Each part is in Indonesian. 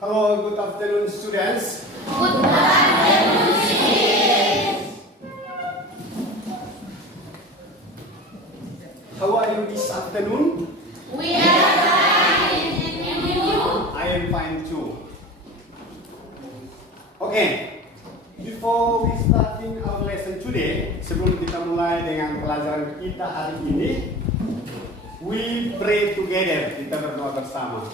Hello, good afternoon, students. Good afternoon, students. How are you this afternoon? We are fine, and you? I am fine too. Okay, before we starting our lesson today, sebelum kita mulai dengan pelajaran kita hari ini, we pray together. Kita berdoa bersama.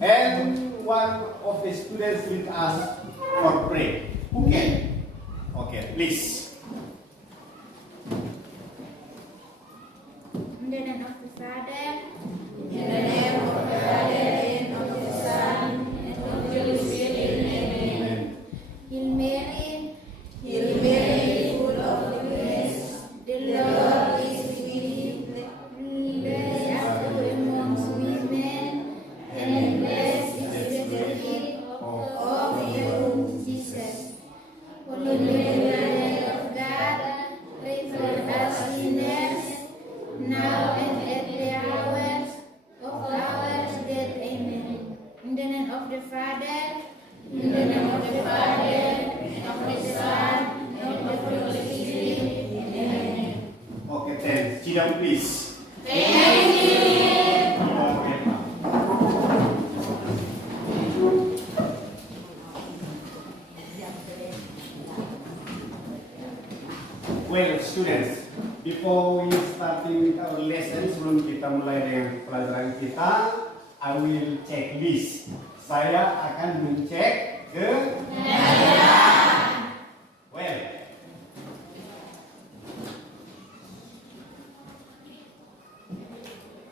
And one of the students with us for pray. Who can? Okay, please. In the name of the Father, In the name of the Father, and of the Son, and of the Holy Spirit. Amen. Amen. Hail Mary, Hail Mary, full of grace, the the Lord Lord is is with thee. blessed art thou amongst women, and blessed is the fruit of your womb, Jesus. Holy Mary, Mother of God, pray for us sinners, now and at the hour of our death. Amen. In the name of the Father, In the name of the Father, and of the Son, and of the Holy Spirit. Amen. Okay, thanks. Sit down, please. Thank you. Well, students, before we starting our lesson, sebelum kita mulai dengan pelajaran kita, I will check this. Saya akan mencek ke well.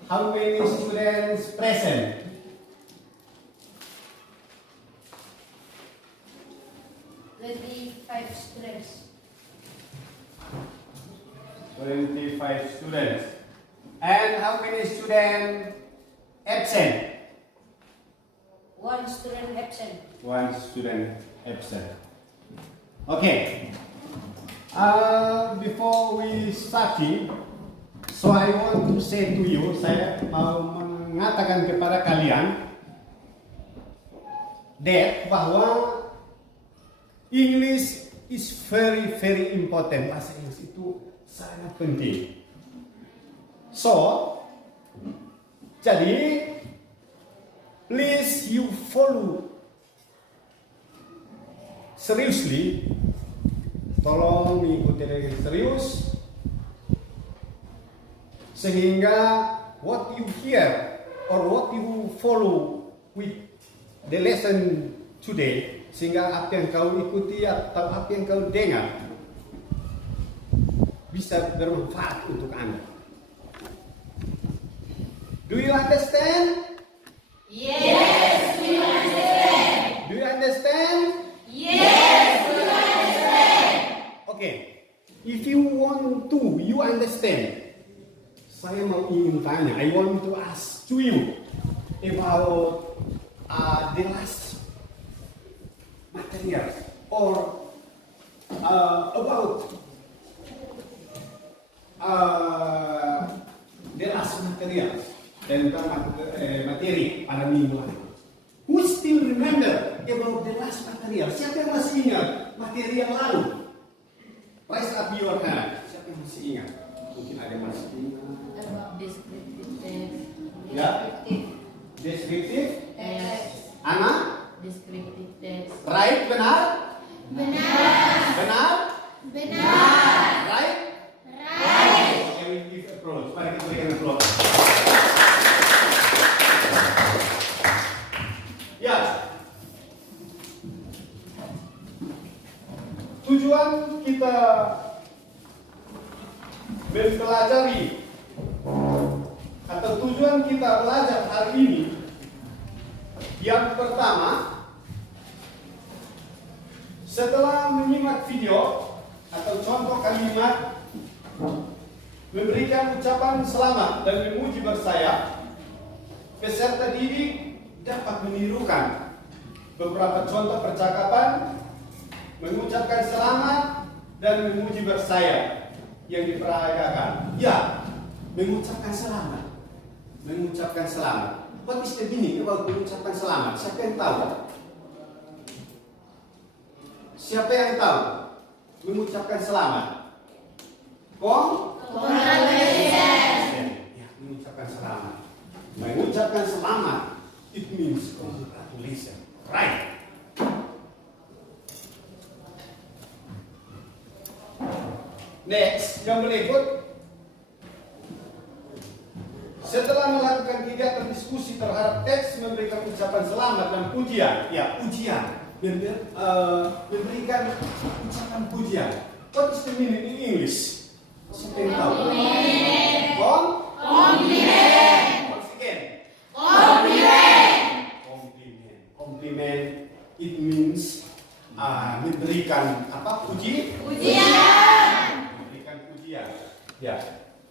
How many students present? Five students. 25 students. And how many students absent? One student absent. One student absent. Okay. Before we starting, so I want to say to you, saya mau mengatakan kepada kalian that bahwa English is very very important. Bahasa Inggris itu sangat penting. So, jadi please you follow seriously. Tolong mengikuti dengan serius sehingga what you hear or what you follow with the lesson today, sehingga apa yang kau ikuti atau apa yang kau dengar bisa bermanfaat untuk Anda. Do you understand? Yes, we understand. Do you understand? Yes, we understand. Okay. If you want to, you understand. Saya mau ingin tanya. I want to ask to you about the last material or about the last material tentang materi pada minggu lalu. Who still remember about the last material? Siapa yang masih ingat materi yang lalu? Raise up your hand. Siapa yang masih ingat? Mungkin ada yang masih ingat. About descriptive text. Ya. Deskriptif. Text. Ana? Descriptive text. Right, benar? benar, Benar? benar, Right? right. Okay, we give applause. Mari kita berikan applause. Ya. Tujuan kita mempelajari atau tujuan kita belajar hari ini, yang pertama, setelah menyimak video atau contoh kalimat memberikan ucapan selamat dan memuji bersayap, peserta didik dapat menirukan beberapa contoh percakapan, mengucapkan selamat dan memuji bersayap yang diperagakan. Ya, mengucapkan selamat. mengucapkan selamat. What is the meaning about mengucapkan selamat? Siapa yang tahu? Siapa yang tahu mengucapkan selamat? Ya, mengucapkan selamat. Mengucapkan selamat, it means congratulations. Right. Next, yang berikut. Setelah melakukan kegiatan diskusi terhadap teks memberikan ucapan selamat dan pujian, ya pujian, memberikan ucapan pujian. What is the meaning in English? Siapa yang tahu? Compliment. Once again. Compliment. It means memberikan apa? Pujian. Memberikan pujian. Ya.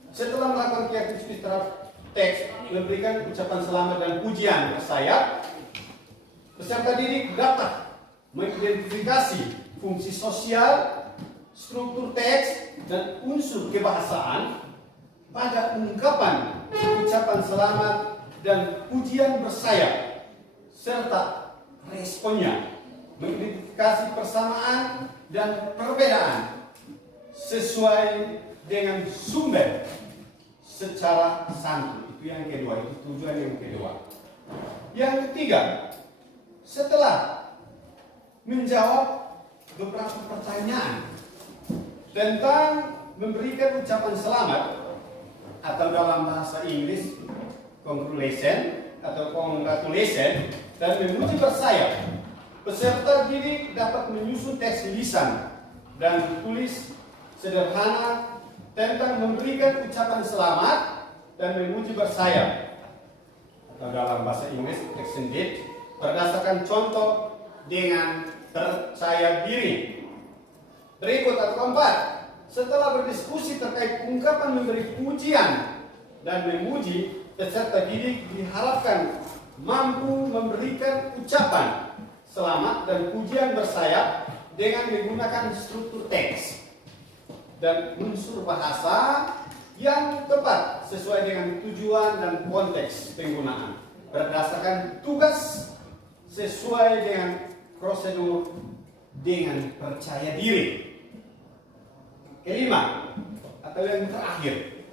Setelah melakukan kegiatan diskusi terhadap teks memberikan ucapan selamat dan pujian ke saya, peserta didik dapat mengidentifikasi fungsi sosial, struktur teks, dan unsur kebahasaan pada ungkapan ucapan selamat dan pujian bersayap serta responnya, mengidentifikasi persamaan dan perbedaan sesuai dengan sumber secara santun. Itu yang kedua, itu tujuan yang kedua. Yang ketiga, setelah menjawab beberapa pertanyaan tentang memberikan ucapan selamat atau dalam bahasa Inggris congratulation atau congratulation dan memuji bersayap, peserta didik dapat menyusun teks lisan dan tulis sederhana tentang memberikan ucapan selamat dan memuji bersayap atau dalam bahasa Inggris extended berdasarkan contoh dengan percaya diri. Berikut atau keempat, setelah berdiskusi terkait ungkapan memberi pujian dan memuji, peserta didik diharapkan mampu memberikan ucapan selamat dan pujian bersayap dengan menggunakan struktur teks dan unsur bahasa yang tepat sesuai dengan tujuan dan konteks penggunaan berdasarkan tugas sesuai dengan prosedur dengan percaya diri. Kelima atau yang terakhir,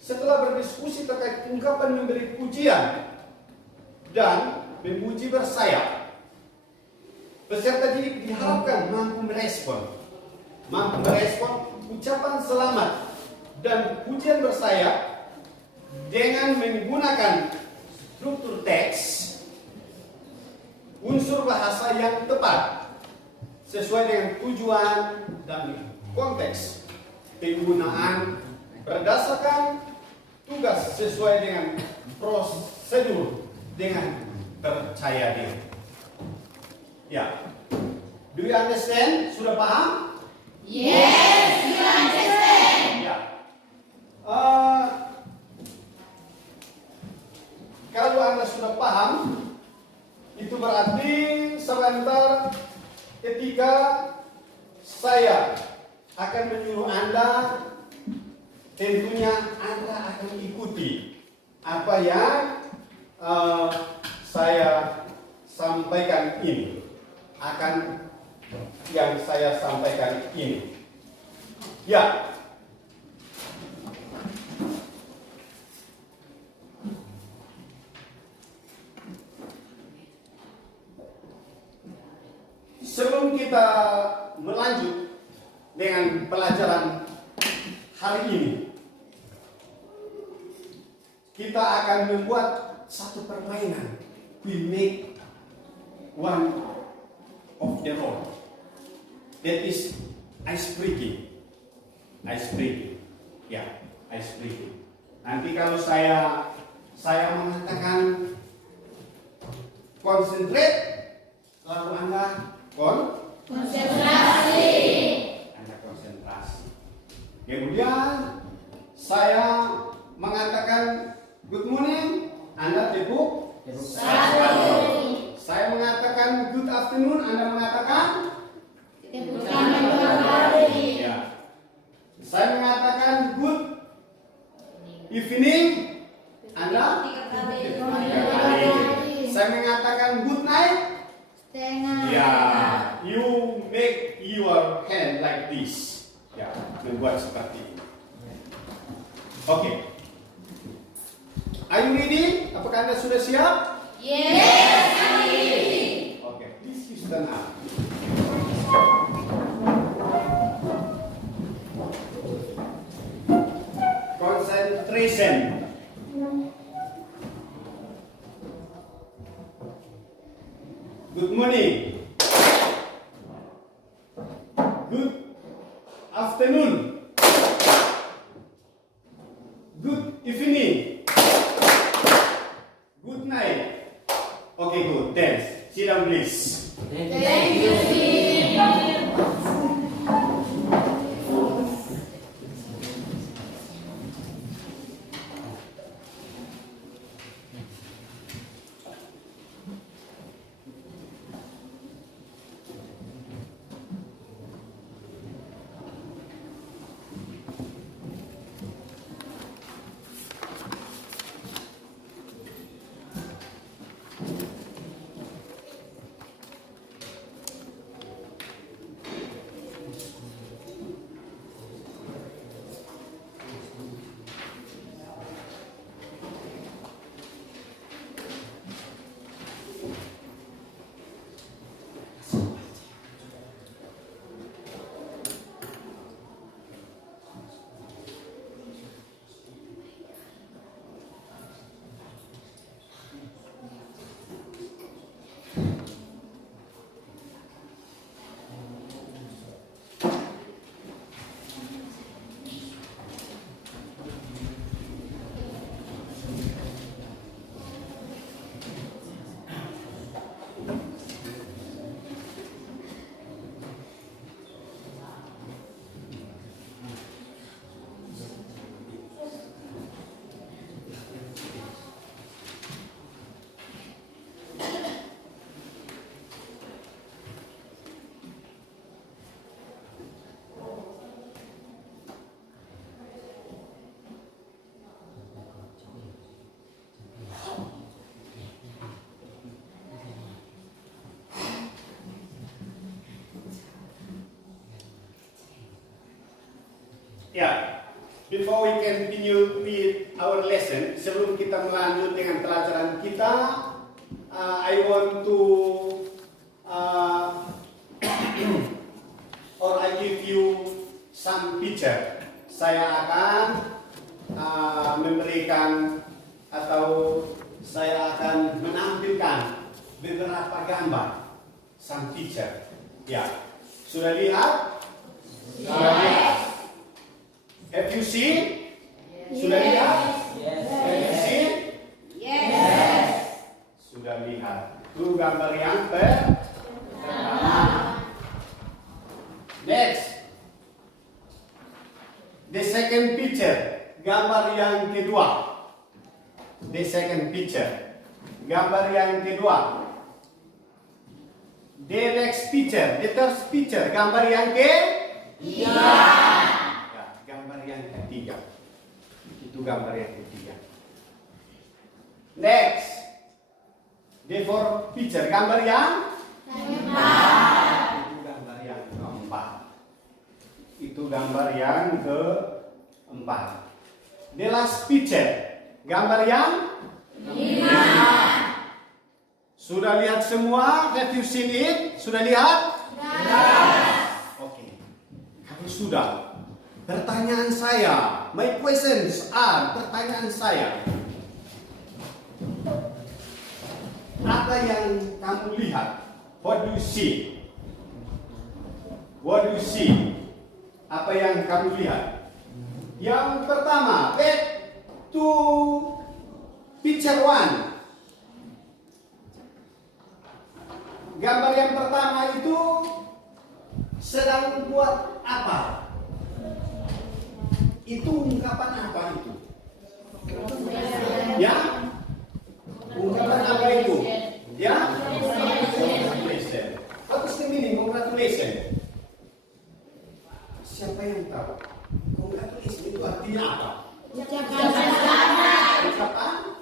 setelah berdiskusi terkait ungkapan memberi pujian dan memuji bersayap, peserta didik diharapkan mampu merespon ucapan selamat dan pujian bersayap dengan menggunakan struktur teks, unsur bahasa yang tepat sesuai dengan tujuan dan konteks penggunaan berdasarkan tugas sesuai dengan prosedur dengan percaya diri. Ya, do you understand? Sudah paham? Yes, you understand. Ya. Kalau Anda sudah paham, itu berarti sebentar ketika saya akan menyuruh Anda, tentunya Anda akan ikuti apa yang saya sampaikan ini. Yang saya sampaikan ini. Ya. Sebelum kita melanjut dengan pelajaran hari ini, kita akan membuat satu permainan. We make one of the role. That is ice breaking. Ice breaking. Ya, ice breaking. Nanti kalau saya mengatakan concentrate, lalu Anda konsentrasi. Anda konsentrasi. Kemudian saya mengatakan good morning, Anda tepuk Satu. Saya mengatakan good afternoon, Anda mengatakan Tepuk tangan dua kali. ya. Saya mengatakan good evening, Anda? 3 kali. 3 kali. Saya mengatakan good night. Setengah. Ya, you make your hand like this. Ya, membuat seperti ini. Oke. Are you ready? Apakah Anda sudah siap? Yes. Oke, please you stand up. Concentration. Good morning. Good afternoon. Good evening. Good night. Okay, good. Dance. Sit down, please. Thank you, Ya, before we continue with our lesson, sebelum kita melanjut dengan pelajaran kita, I want to or I give you some picture. Saya akan memberikan atau saya akan menampilkan beberapa gambar, some picture. Ya, sudah lihat? Sudah lihat? Have you seen? Sudah lihat? Have you seen? Sudah lihat. Itu gambar yang pertama. Next. The second picture. Gambar yang kedua. The second picture. Gambar yang kedua. The next picture. The third picture. Gambar yang ketiga. Gambar yang ketiga. Itu gambar yang ketiga. Next. The fourth picture. Gambar yang keempat. Itu gambar yang keempat. Itu gambar yang keempat. The last picture. Gambar yang lima. Sudah lihat semua? Have you seen it? Sudah lihat? Oke. Kalau sudah, pertanyaan saya, my questions are, pertanyaan saya, apa yang kamu lihat? What do you see? What do you see? Apa yang kamu lihat? Yang pertama, back to picture one. Gambar yang pertama itu sedang buat apa? Itu ungkapan apa itu? Ya? Ungkapan apa itu? Ya? Congratulations. What is the meaning congratulations? Siapa yang tahu? Congratulations itu artinya apa? Ucapan selamat. Ucapan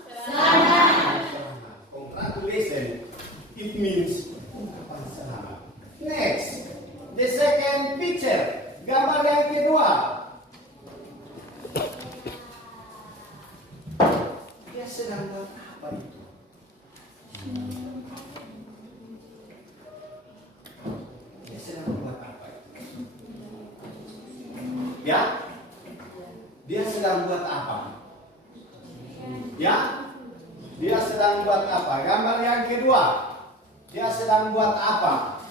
sedang buat apa itu? Dia sedang buat apa itu? Ya? Dia sedang buat apa? Ya? Dia sedang buat apa? Gambar yang kedua. Dia sedang buat apa?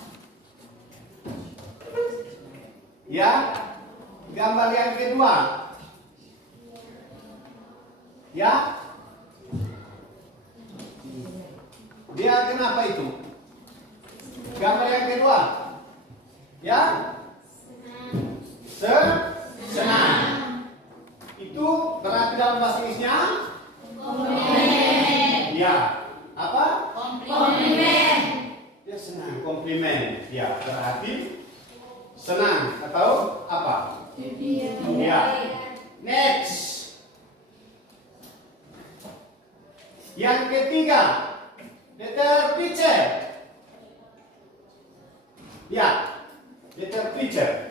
Ya? Gambar yang kedua. Ya? Dia kenapa itu? Gambar yang kedua. Ya? Senang. Itu berarti dalam bahasa Inggrisnya? Komplimen. Ya. Apa? Komplimen. Dia senang. Komplimen. Ya, berarti senang atau apa? Ya. Next. Yang ketiga, letter picture. Ya, letter picture.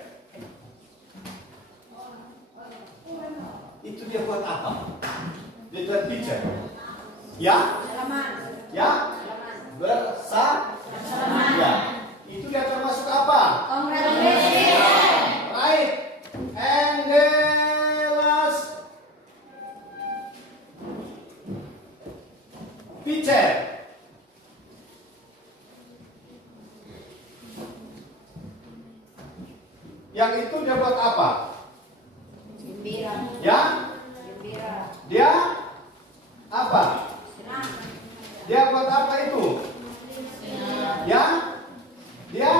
Itu dia buat apa? Letter picture. Ya? Ya? Ya. Itu dia termasuk apa? Congratulations. Right. And the last picture. Yang itu dia buat apa? Gembira. Ya? Gembira. Dia apa? Senang. Dia buat apa itu? Ya? Dia?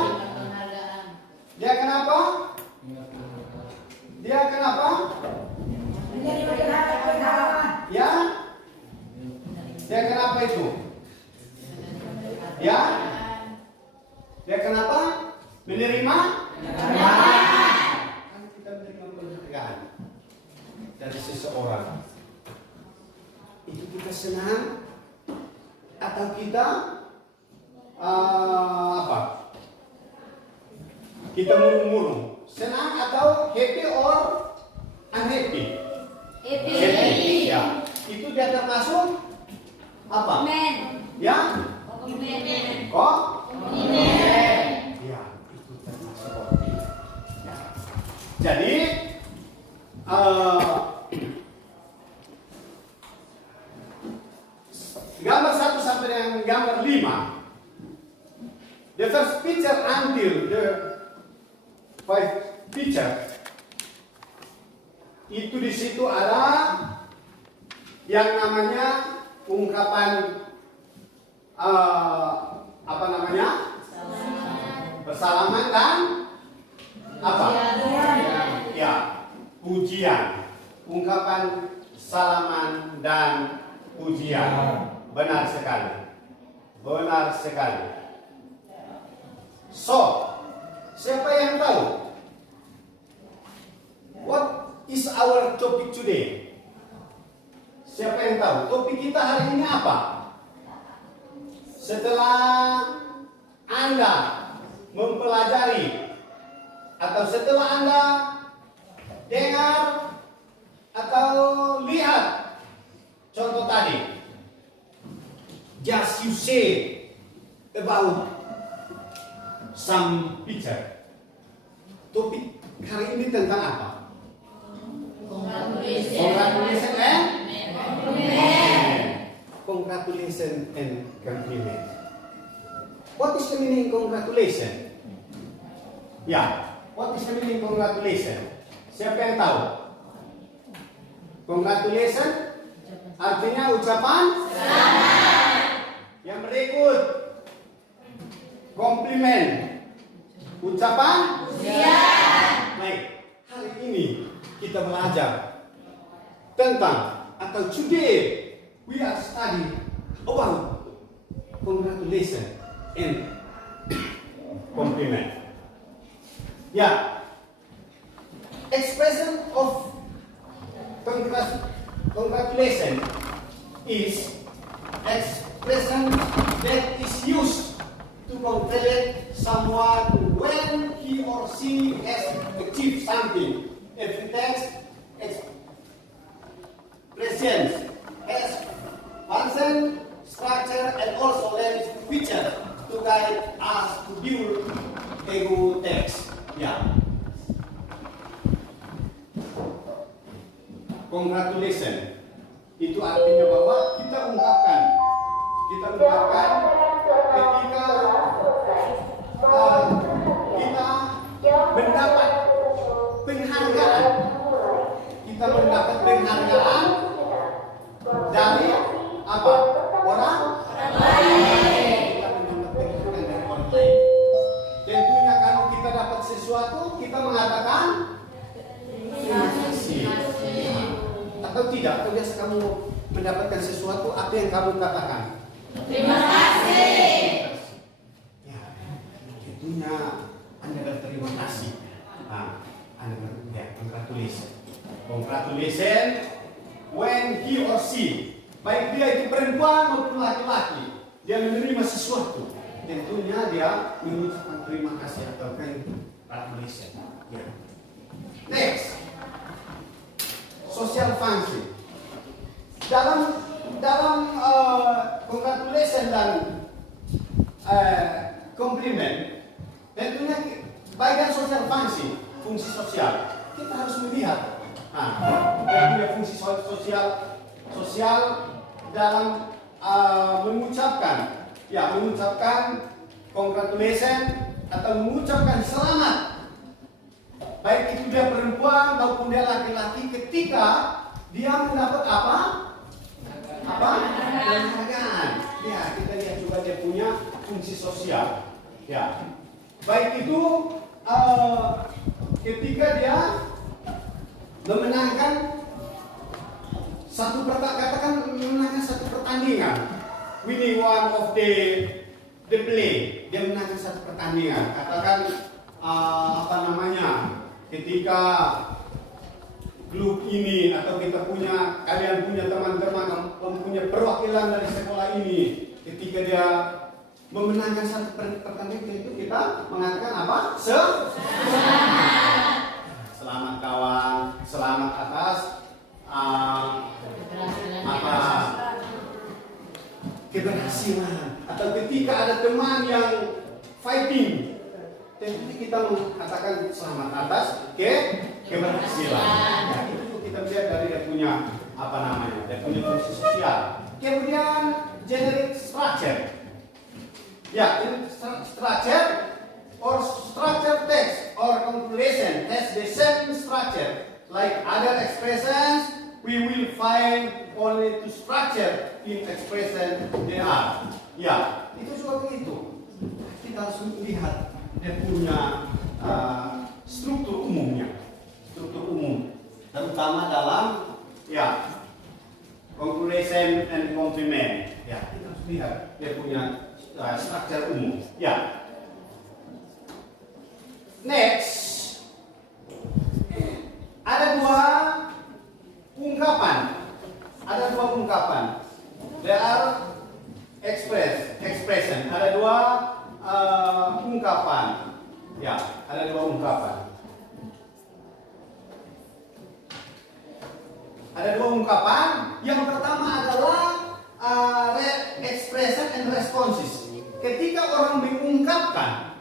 Dia kenapa? Dia kenapa? Ya? Dia kenapa itu? Ya? Dia kenapa? Menerima? Kan kita menerima penghargaan dari seseorang. Itu kita senang atau kita apa? Kita murung-murung. Senang atau happy or unhappy? Happy. Ya. Itu dia termasuk apa? Ya? Komplimen. Ya, itu termasuk kopi. Ya. Jadi gambar 1 sampai dengan gambar 5. The first picture until the 5 picture. Itu di situ ada yang namanya ungkapan apa namanya? Bersalaman dan apa? Ya, pujian. Ungkapan salaman dan pujian. Benar sekali. Benar sekali. So, siapa yang tahu? What is our topic today? Siapa yang tahu? Topik kita hari ini apa? Setelah Anda mempelajari atau setelah Anda dengar atau lihat contoh tadi, just you say about some picture. Topik hari ini tentang apa? Congratulations and congratulations and compliment. What is the meaning congratulation? Ya, what is the meaning congratulation? Siapa yang tahu? Congratulation artinya ucapan selamat. Yang berikut komplimen, ucapan pujian. Baik, hari ini kita belajar tentang atau today we are studying about congratulation and compliment. Ya, expression of congratulation is expression that is used to congratulate someone when he or she has achieved something. If the text expressions has listen, structure, and also language feature to guide us to build ego text. Ya. Congratulations. Itu artinya bahwa kita ungkapkan ketika kita mendapat penghargaan. Kita mendapat penghargaan dari apa? Orang lain. Kita mendapat penghargaan dari orang lain. Tentunya kalau kita dapat sesuatu, kita mengatakan terima kasih. Atau tidak? Atau biasa kamu mendapatkan sesuatu, apa yang kamu katakan? Terima kasih. Ya, tentunya Anda berterima kasih. Nah, Anda berterima congratulations. Congratulations when he or she, baik dia itu perempuan maupun laki-laki, dia menerima sesuatu, tentunya dia mengucapkan terima kasih atau congratulations. Ya. Next, social function. Dalam congratulation dan compliment, tentunya bagian social function, fungsi sosial, kita harus melihat. Dia punya fungsi sosial dalam mengucapkan congratulation atau mengucapkan selamat, baik itu dia perempuan maupun dia laki-laki, ketika dia mendapat penghargaan. Ya, kita lihat juga dia punya fungsi sosial. Ya, baik itu ketika dia memenangkan memenangkan satu pertandingan, winning one of the play, dia menangkan satu pertandingan. Katakan ketika grup ini atau kalian punya teman-teman mempunyai perwakilan dari sekolah ini, ketika dia memenangkan satu pertandingan itu kita mengatakan apa? Selamat kawan, selamat atas keberhasilan. Atau ketika ada teman yang fighting, tentu kita mengatakan selamat atas keberhasilan. Ya, itu kita lihat dari dia punya dia punya fungsi sosial. Kemudian generic structure. Ya, structure or structure text or conclusion has the same structure like other expressions. We will find only two structure in expression they are. Ya, itu juga begitu. Kita harus melihat dia punya struktur umum, terutama dalam conclusion and compliment. Ya, kita harus lihat dia punya struktur umum. Ya. Next, ada dua ungkapan. There are expression. Ada dua ungkapan. Ya, ada dua ungkapan. Yang pertama adalah expression and responses. Ketika orang mengungkapkan,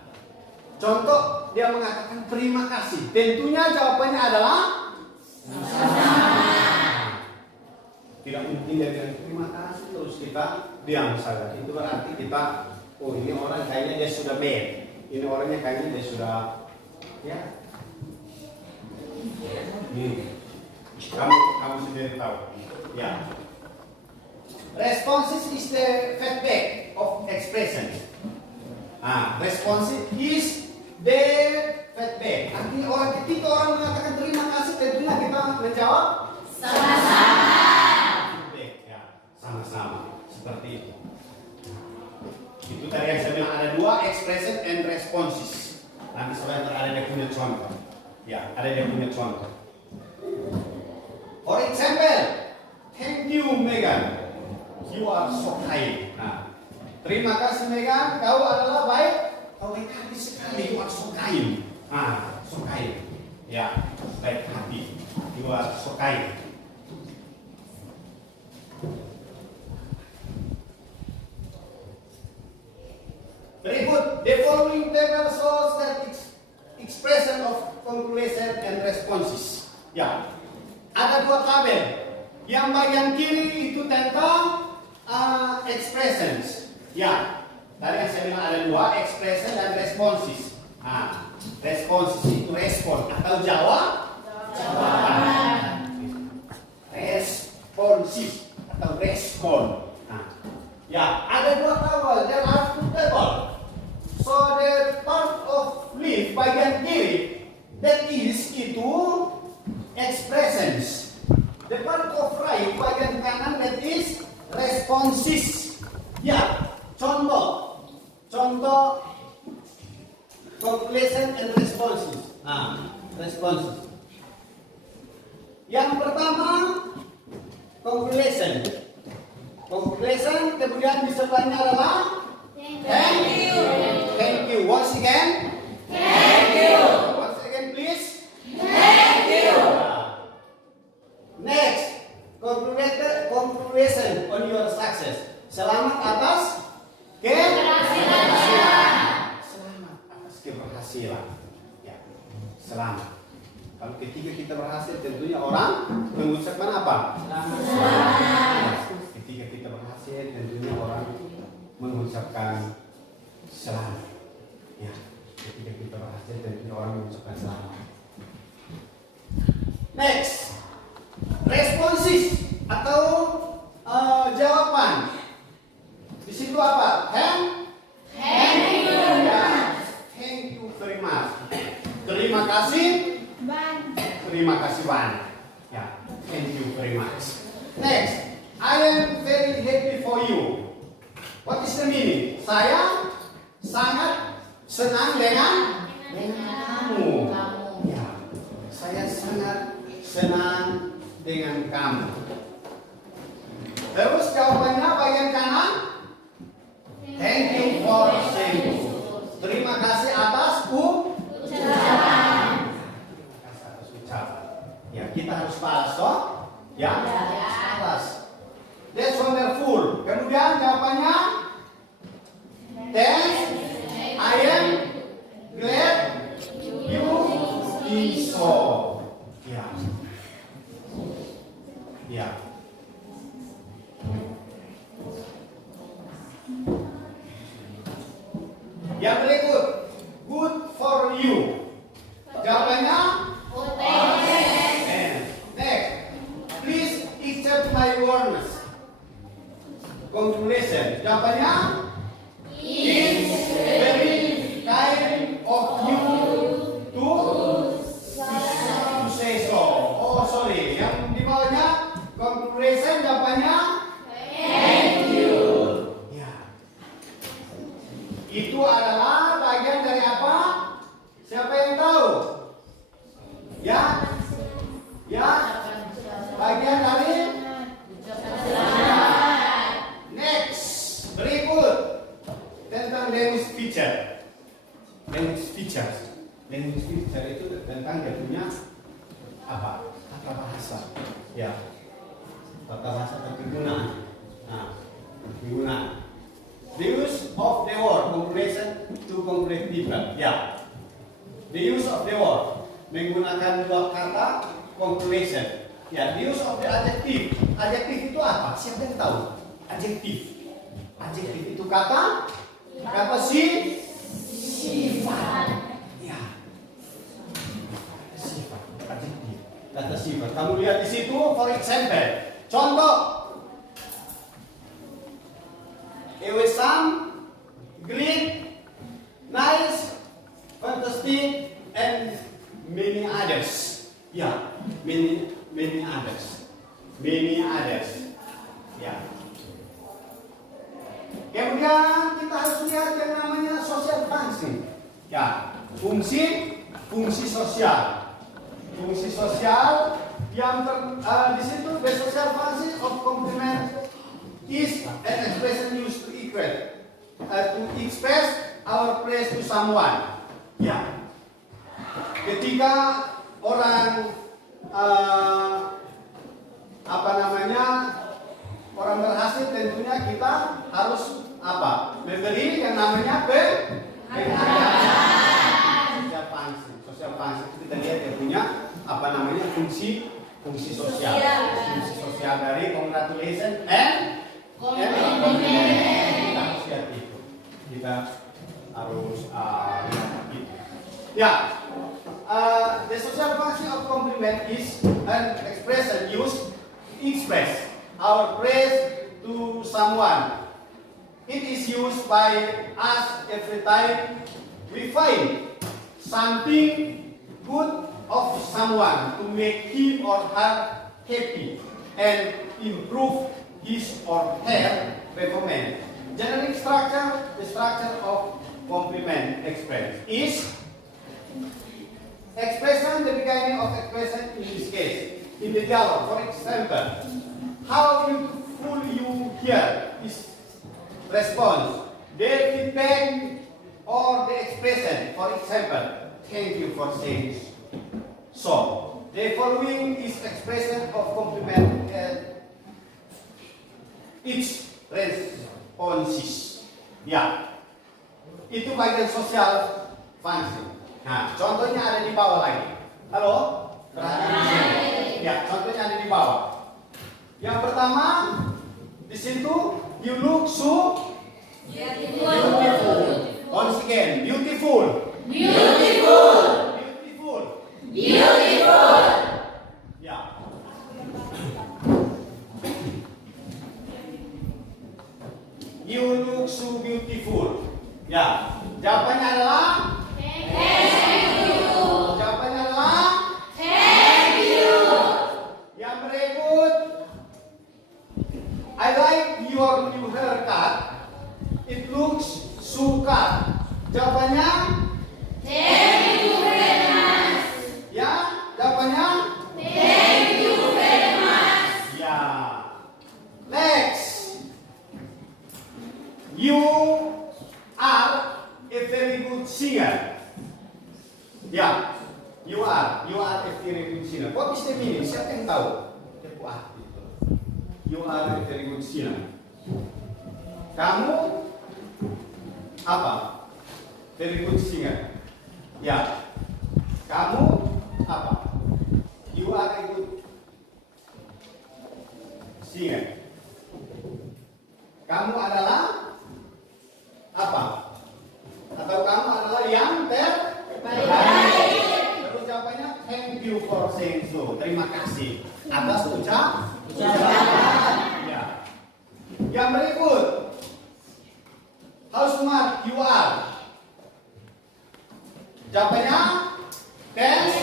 contoh dia mengatakan terima kasih, tentunya jawabannya adalah tidak mungkin dia bilang terima kasih terus kita diam saja. Itu berarti kita, ini orang kayaknya dia sudah bad, ini orangnya kayaknya dia sudah kamu sendiri tahu. Ya. Responses is the feedback of expression. Responses is the feedback. Artinya ketika orang mengatakan terima kasih, tentunya kita menjawab sama-sama. Feedback, ya, sama-sama. Seperti itu. Itu tadi yang saya bilang ada dua, expression and responses. Nanti sebentar ada dia punya contoh. Ya, ada dia punya contoh. For example, thank you Megan, you are so kind. Terima kasih Megan, kau adalah baik. Kau baik hati sekali, you are so kind. So kind. Ya, baik hati, you are so kind. following table shows that expression of congratulation and responses. Ya, ada dua tabel. Yang bagian kiri itu tentang expressions. Ya, tadi yang saya bilang ada dua, expression dan responses. Nah, responses itu respon atau jawaban. Responses atau respon. Nah, ya, ada dua tabel. There are two table. So the part of leaf bagian kiri, that is itu expressions. The part of right bagian kanan, that is responses. Ya, contoh calculation and responses. Nah, responses. Yang pertama calculation. Calculation, kemudian di sebelahnya adalah thank you. Thank you. Once again. Thank you. Once again, please. Thank you. Next, congratulations on your success. Selamat atas keberhasilan. Selamat atas keberhasilan. Ya, selamat. Kalau ketika kita berhasil, tentunya orang mengucapkan apa? Selamat. Ketika kita berhasil, tentunya orang mengucapkan selamat. Ya, ketika kita berhasil, tentunya orang mengucapkan selamat. Next, responses atau jawaban. Di situ apa? Thank you. Ya, thank you very much. Terima kasih. Terima kasih banyak. Ya, thank you very much. Next, I am very happy for you. What is the meaning? Saya sangat senang dengan kamu. Ya, saya sangat senang dengan kamu. Terus jawabannya bagian kanan. Thank you for saying. Terima kasih atas ucapan. Ya, kita harus balas toh? Ya, balas. That's wonderful. Kemudian jawabannya, thanks. I am glad you think so. Ya. Ya. Yang berikut, good for you. Jawabannya, next, please accept my warmth. Congratulations. Jawabannya, it's very kind of you to say so. Oh sorry, yang di bawahnya congratulations, jawabannya thank you. Ya. Itu adalah bagian dari apa? Siapa yang tahu? Ya? Ya? Bagian dari next, berikut tentang language feature. Language features. Language feature itu tentang dia punya apa? Tata bahasa. Ya. Tata bahasa penggunaan. Nah, penggunaan. The use of the word congregation to congregate people. Ya. The use of the word, menggunakan dua kata congregation. Ya, the use of the adjective. Adjective itu apa? Siapa yang tahu? Adjective. Adjective itu kata sifat. Ya. Sifat. Adjective. Kata sifat. Kamu lihat di situ, for example. Contoh. Some great, nice, fantastic, and many others. Ya, many others. Many others. Ya. Kemudian kita harus lihat yang namanya social function. Ya, fungsi sosial. Fungsi sosial yang di situ the social function of compliment is an expression used to express our praise to someone. Ya. Ketika orang orang berhasil, tentunya kita harus apa? Memberi yang namanya Social function. Social function itu kita lihat dia punya apa namanya fungsi sosial. Fungsi sosial dari congratulation and compliment. Kita harus lihat itu. Kita harus lihat itu. Ya, the social function of compliment is an expression used to express our praise to someone. It is used by us every time we find something good of someone to make him or her happy and improve his or her performance. Generic structure, the structure of compliment expression is expression, the beginning of expression in this case, in the dialogue. For example, how beautiful you hear is response, the feedback or the expression. For example, thank you for saying so. The following is expression of compliment its responses. Ya, itu bagian sosial function. Nah, contohnya ada di bawah lagi. Halo? Perhatikan di sini. Ya, contohnya ada di bawah. Yang pertama, di situ you look so beautiful. Once again, beautiful. Ya. You look so beautiful. Ya. Jawabannya adalah jawabannya adalah yang berikut. I like your new haircut. It looks so cut. Jawabannya ya, jawabannya ya. Next, you are a very good singer. Ya, you are a very good singer. What is the meaning? Siapa yang tahu? You are a very good singer. Kamu apa? Very good singer. Ya. Kamu apa? You are a good singer. Kamu adalah apa? Atau kamu adalah yang terbaik. Terus jawabannya thank you for saying so. Terima kasih atas ucapan. Ya. Yang berikut. How smart you are. Jawabannya thanks.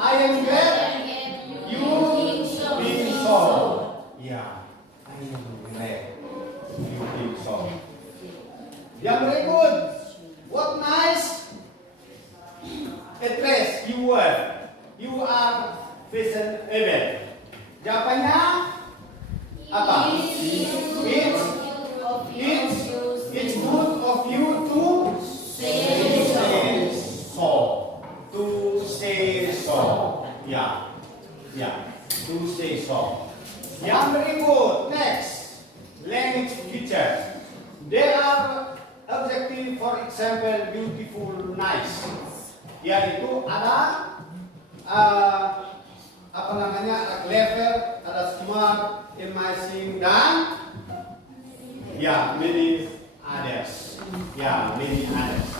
I am glad you think so. Ya. I am glad you think so. Yang berikut. What nice address you wear. You are fashionable. Jawabannya apa? It's good of you to say so. To say so. Ya. Ya. To say so. Yang berikut. Next. Language features. There are adjective, for example, beautiful, nice. Yaitu ada apa namanya, clever, ada smart, amazing, dan ya many others. Ya many others.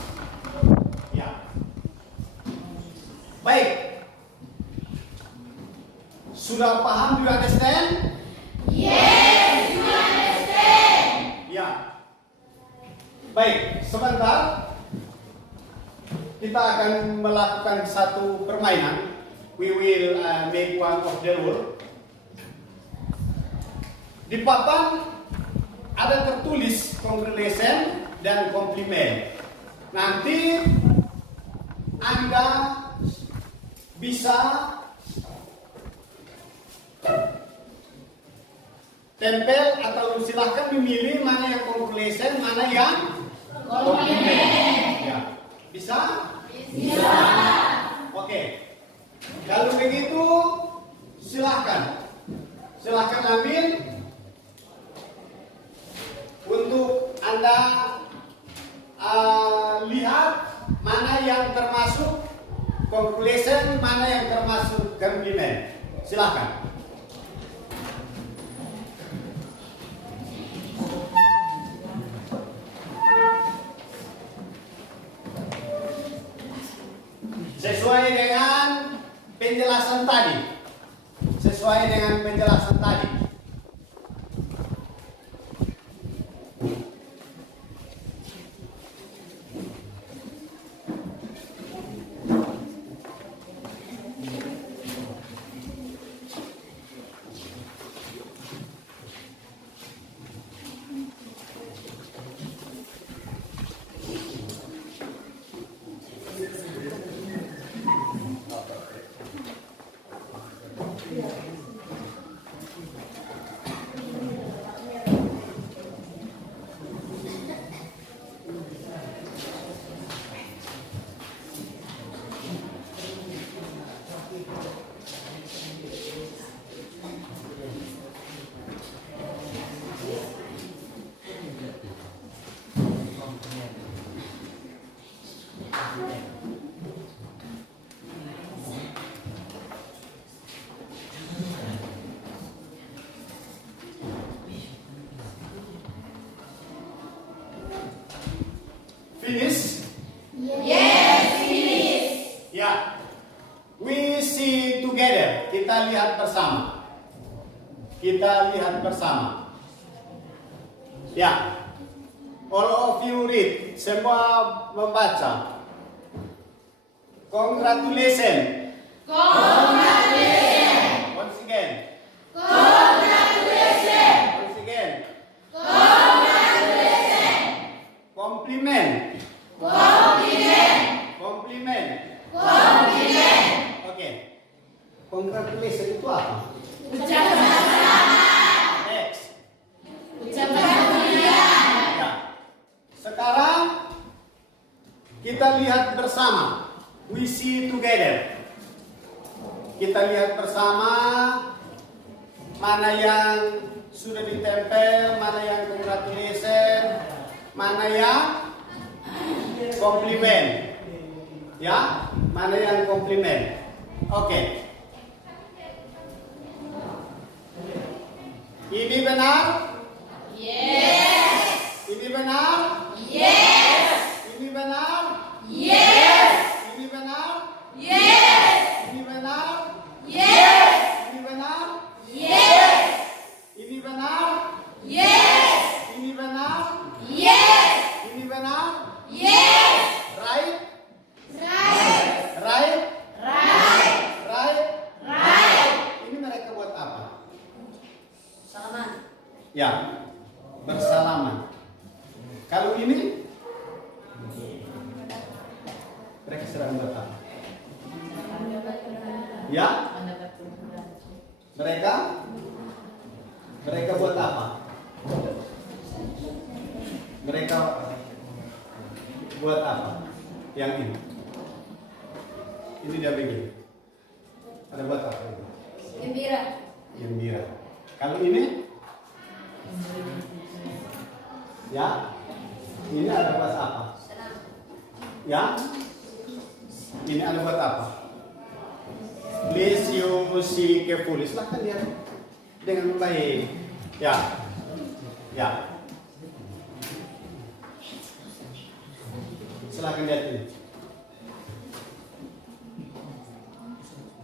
Ya. Baik. Sudah paham? Do you understand? Yes, you understand. Ya. Baik, sebentar kita akan melakukan satu permainan. We will make one of the rule. Di papan ada tertulis congratulation dan compliment. Nanti Anda bisa tempel atau silahkan memilih mana yang congratulation, mana yang compliment. Ya. Bisa? Bisa. Oke. Kalau begitu silahkan ambil untuk Anda congratulations mana yang termasuk komplimen? Silakan. Sesuai dengan penjelasan tadi. Sesuai dengan penjelasan tadi. Finish? Yes, finish. Ya. We see together. Kita lihat bersama. Kita lihat bersama. Ya. All of you read. Semua membaca. Congratulations. Congratulations. Once again. Congratulations. Once again. Congratulations. Compliment. Compliment. Compliment. Compliment. Oke. Congratulations itu apa? Ucapan selamat. Next. Ucapan pujian. Ya. Sekarang kita lihat bersama. We see together. Kita lihat bersama mana yang sudah ditempel, mana yang congratulations, mana yang komplimen. Ya, mana yang komplimen. Oke. Ini benar? Yes. Ini benar? Yes. Ini benar? Yes. Ini benar? Yes. Ini benar? Yes. Ini benar? Yes. Ini benar? Yes. Ini benar? Yes. Ini benar? Yes. Right? Right. Right? Right. Right? Right. Ini mereka buat apa? Salaman. Ya, bersalaman. Kalau ini mereka sedang buat apa? Ya? Mereka buat apa? Mereka buat apa? Yang ini. Ini dia begini. Ada buat apa ini? Gembira. Gembira. Kalau ini? Ya? Ini ada buat apa? Senang. Ya? Ini ada buat apa? Please you see carefully. Silahkan lihat dengan baik. Ya. Ya. Silahkan lihat ini.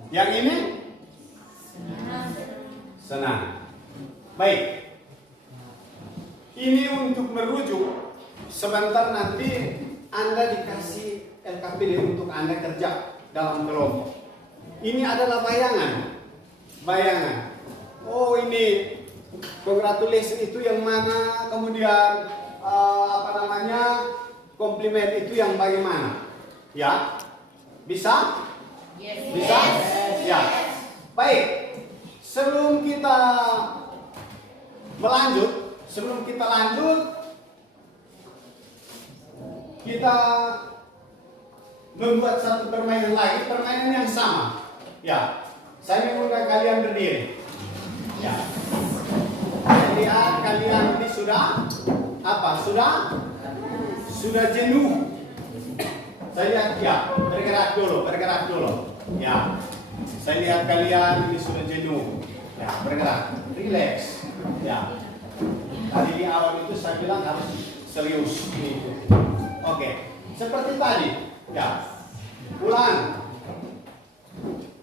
Yang ini? Senang. Baik. Ini untuk merujuk. Sebentar nanti Anda dikasih LKPD untuk Anda kerja dalam kelompok. Ini adalah bayangan. Bayangan. Oh, ini congratulations itu yang mana, kemudian komplimen itu yang bagaimana? Ya? Bisa? Yes. Bisa? Ya. Baik. Sebelum kita lanjut, kita membuat satu permainan lagi, permainan yang sama. Ya. Saya mengundang kalian berdiri. Ya. Lihat kalian ini sudah apa? Sudah jenuh. Saya lihat ya, bergerak dulu. Ya, saya lihat kalian ini sudah jenuh. Ya, bergerak, relax. Ya, tadi di awal itu saya bilang harus serius. Gitu. Oke, seperti tadi. Ya, ulang.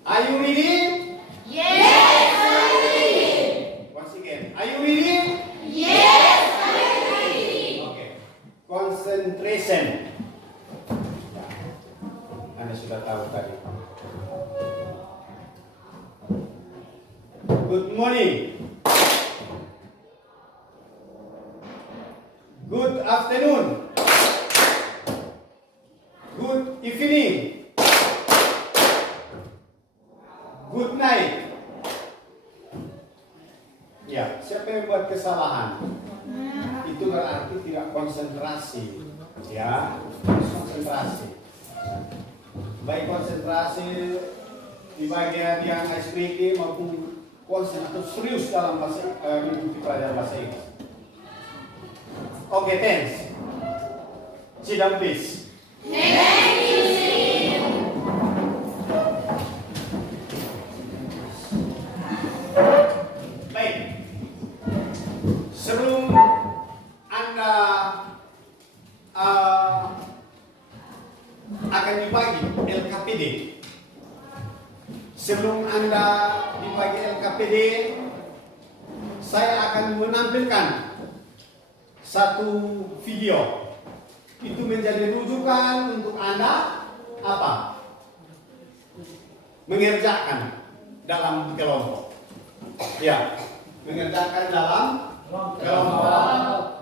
Are you ready? Yes, I'm ready. Once again, are you ready? Yes, I'm ready. Oke, concentration. Ya, Anda sudah tahu tadi. Good morning. Good afternoon. Good evening. Good night. Ya, siapa yang buat kesalahan? Itu berarti tidak konsentrasi. Ya, harus konsentrasi. Baik konsentrasi di bagian yang SPK maupun konsentrasi serius dalam mengikuti pelajaran bahasa Inggris. Oke, thanks. Sit down, please. Thank you, Sim. Baik. Sebelum Anda akan dibagi LKPD. Sebelum Anda dibagi LKPD, saya akan menampilkan satu video. Itu menjadi rujukan untuk Anda apa? Mengerjakan dalam kelompok. Ya, mengerjakan dalam kelompok.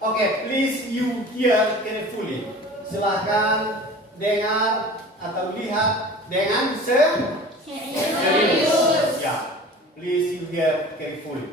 Oke, please you hear carefully. Silahkan dengar atau lihat dengan serius. Ya, please you hear carefully.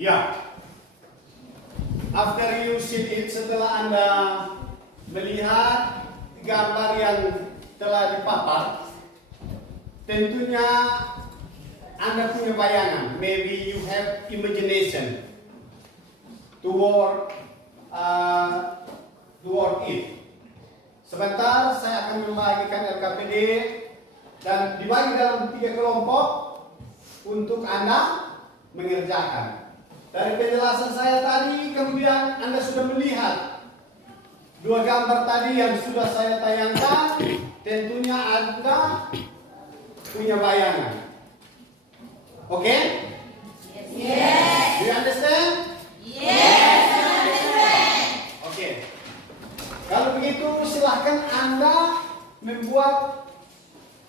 Ya. After you see it, setelah Anda melihat gambar yang telah dipapat, tentunya Anda punya bayangan. Maybe you have imagination toward it. Sebentar saya akan membagikan LKPD dan dibagi dalam 3 kelompok untuk Anda mengerjakan. Dari penjelasan saya tadi, kemudian Anda sudah melihat 2 gambar tadi yang sudah saya tayangkan. Tentunya Anda punya bayangan. Oke? Yes. Do you understand? Yes, I understand. Oke. Kalau begitu silahkan Anda membuat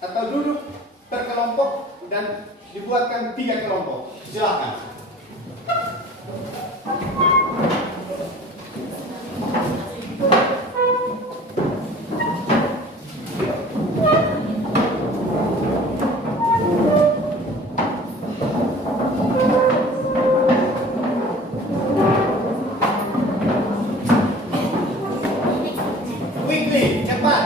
atau duduk berkelompok dan dibuatkan 3 kelompok. Silahkan. Quickly, cepat.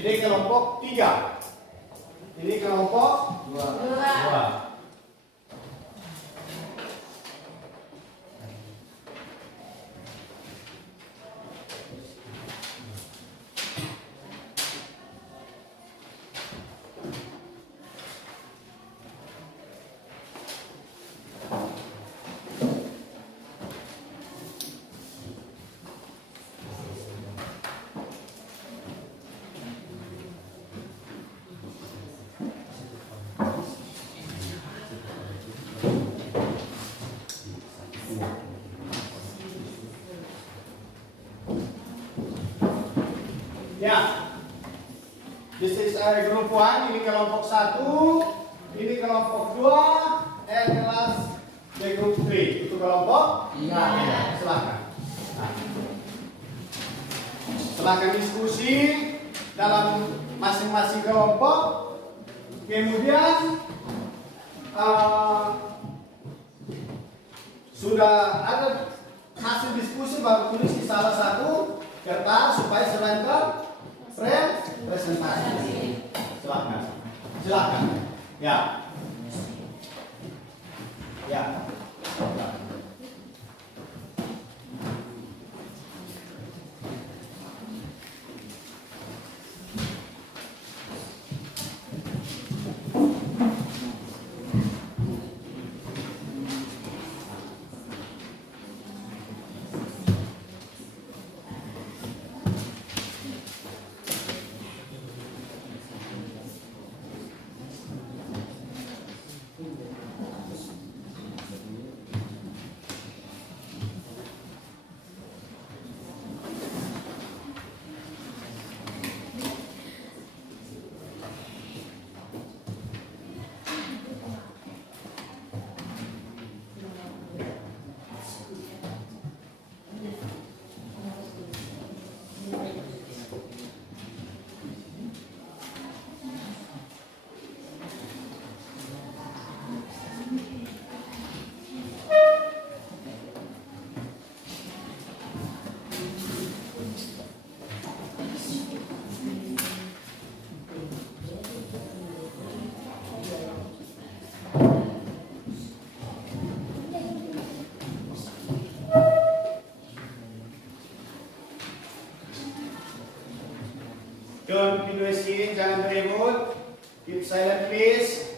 Ini kelompok 3. Ini kelompok 2. Ya, this is group 1, ini kelompok 1, ini kelompok 2, and last the group 3, itu kelompok 3. Silakan. Silakan diskusi dalam masing-masing kelompok. Kemudian sudah ada hasil diskusi, baru tulis di salah satu kertas supaya selanjutnya presentasi. Silakan. Ya. jangan beribut. Keep silent please.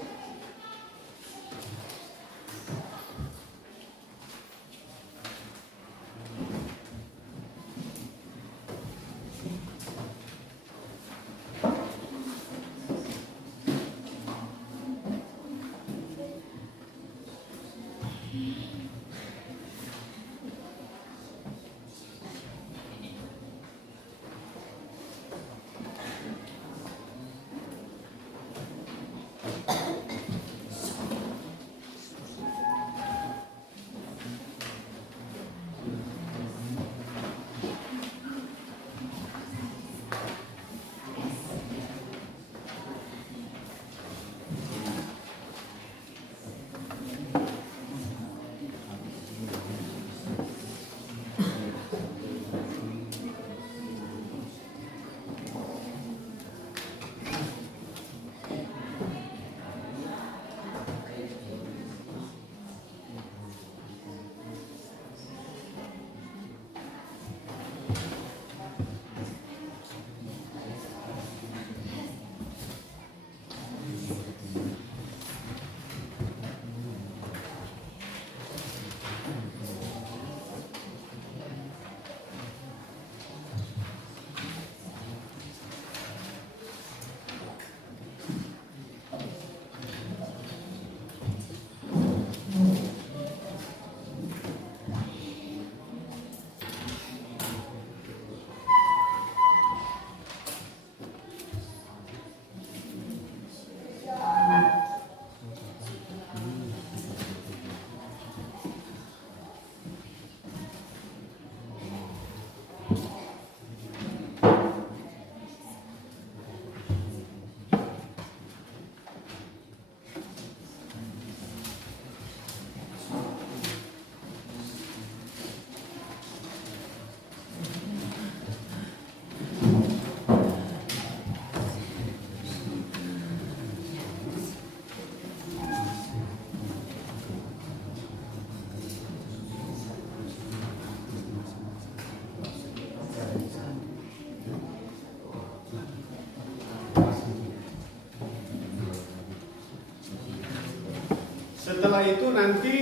Setelah itu nanti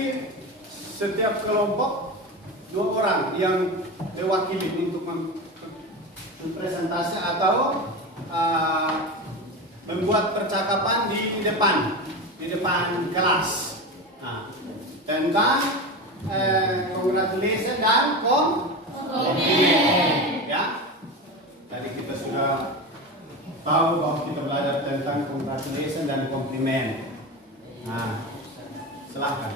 setiap kelompok 2 orang yang mewakili untuk presentasi atau membuat percakapan di depan kelas. Nah, tentang congratulations dan compliment. Ya, tadi kita sudah tahu bahwa kita belajar tentang congratulations dan compliment. Nah, silahkan.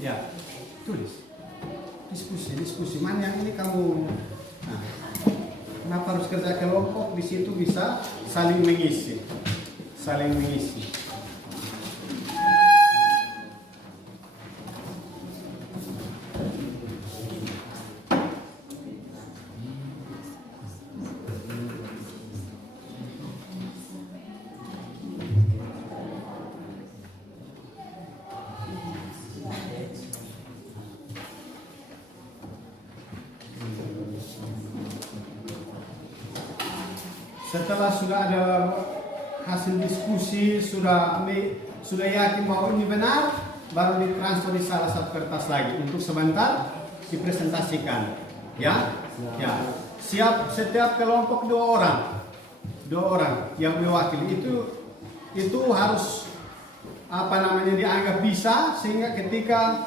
Ya, tulis. Diskusi. Mana yang ini kamu? Nah, kenapa harus kerja kelompok? Di situ bisa saling mengisi. Setelah sudah ada hasil diskusi, sudah yakin bahwa ini benar, baru ditransfer di salah satu kertas lagi untuk sebentar dipresentasikan. Ya. Siap setiap kelompok 2 orang yang mewakili itu harus dianggap bisa, sehingga ketika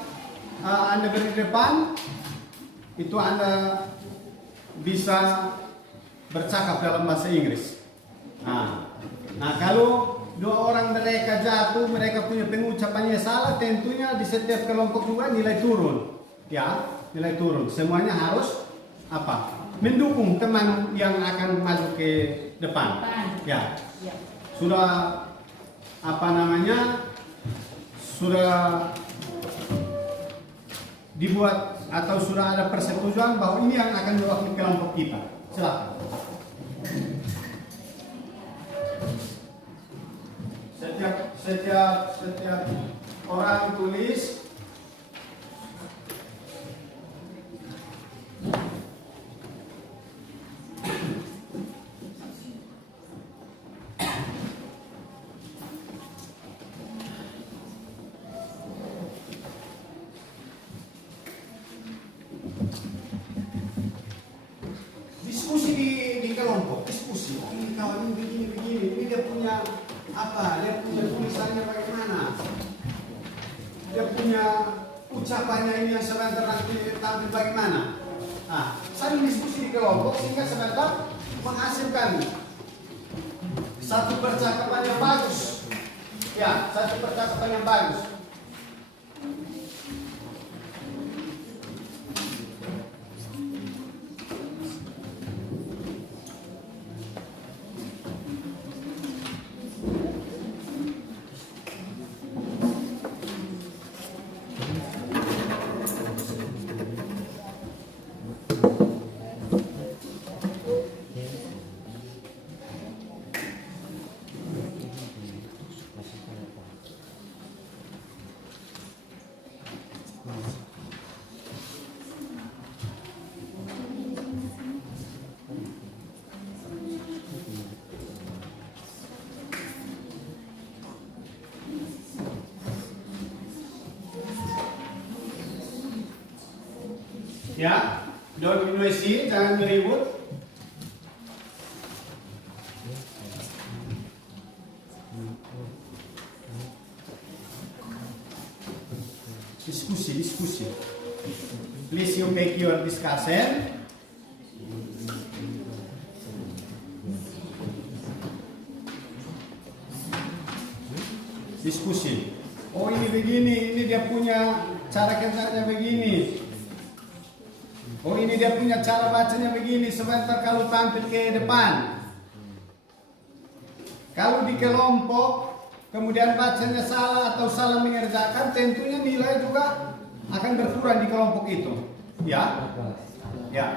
Anda berdiri di depan itu Anda bisa bercakap dalam bahasa Inggris. Nah, kalau 2 orang mereka jatuh, mereka punya pengucapannya salah, tentunya di setiap kelompok 2 nilai turun. Ya, nilai turun. Semuanya harus mendukung teman yang akan masuk ke depan. Ya. Sudah sudah dibuat atau sudah ada persetujuan bahwa ini yang akan mewakili kelompok kita. Silakan. setiap orang tulis diskusi di kelompok, diskusi. Oh, ini kawan ini begini, ini dia punya apa? Dia punya tulisannya bagaimana? Dia punya ucapannya ini yang sebentar nanti tampil bagaimana? Nah, saling diskusi di kelompok sehingga sebentar menghasilkan satu percakapan yang bagus. Ya, satu percakapan yang bagus. Ya, don't be noisy, jangan meribut. Diskusi. Please you make your discussion. Diskusi. Oh ini begini, ini dia punya cara kerjanya begini. Oh ini dia punya cara bacanya begini. Sebentar kalau tampil ke depan. Kalau di kelompok kemudian bacanya salah atau salah mengerjakan, tentunya nilai juga akan berkurang di kelompok itu. Ya. Ya.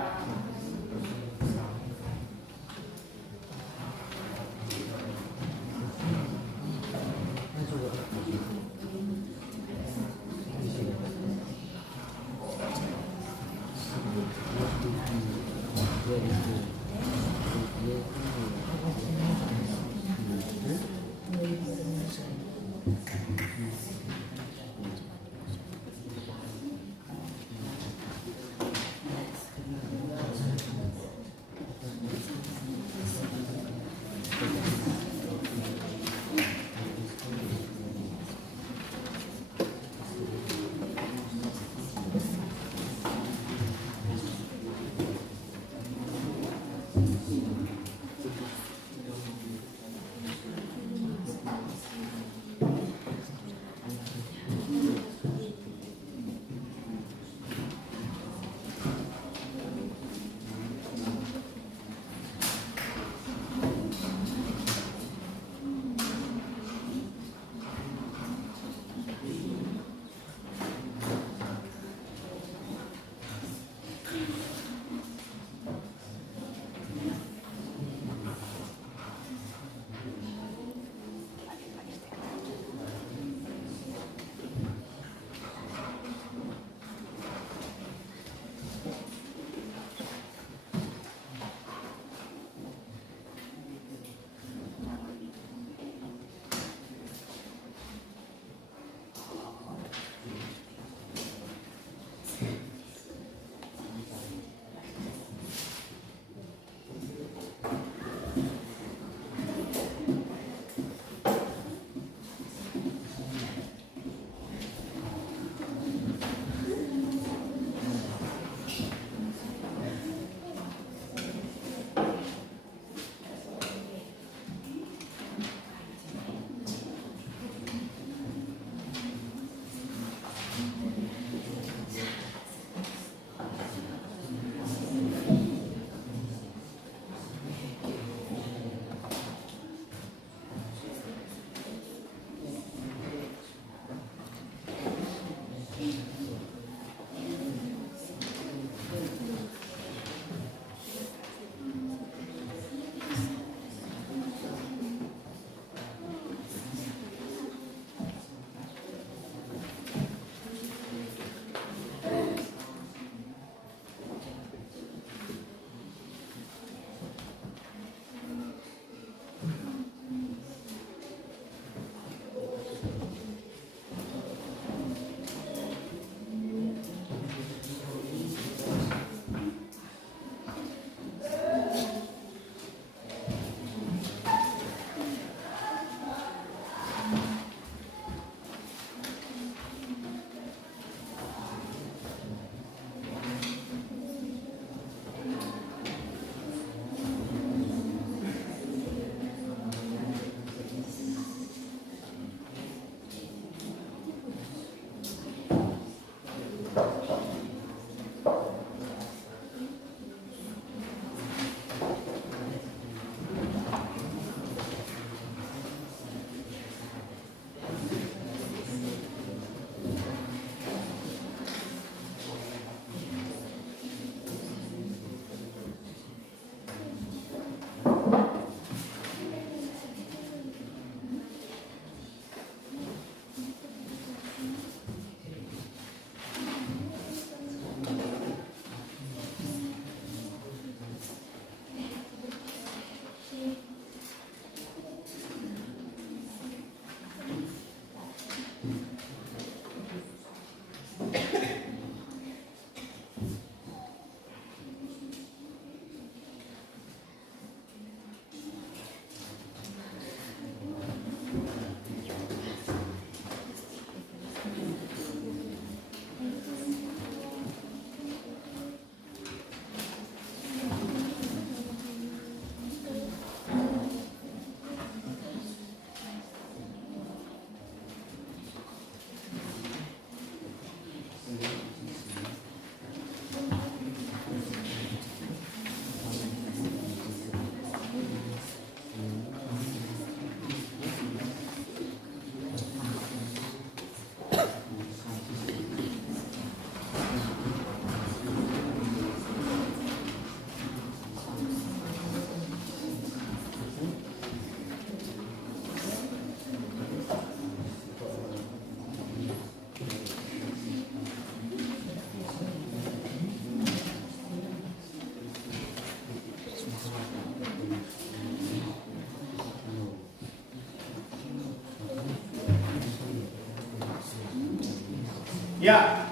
Ya,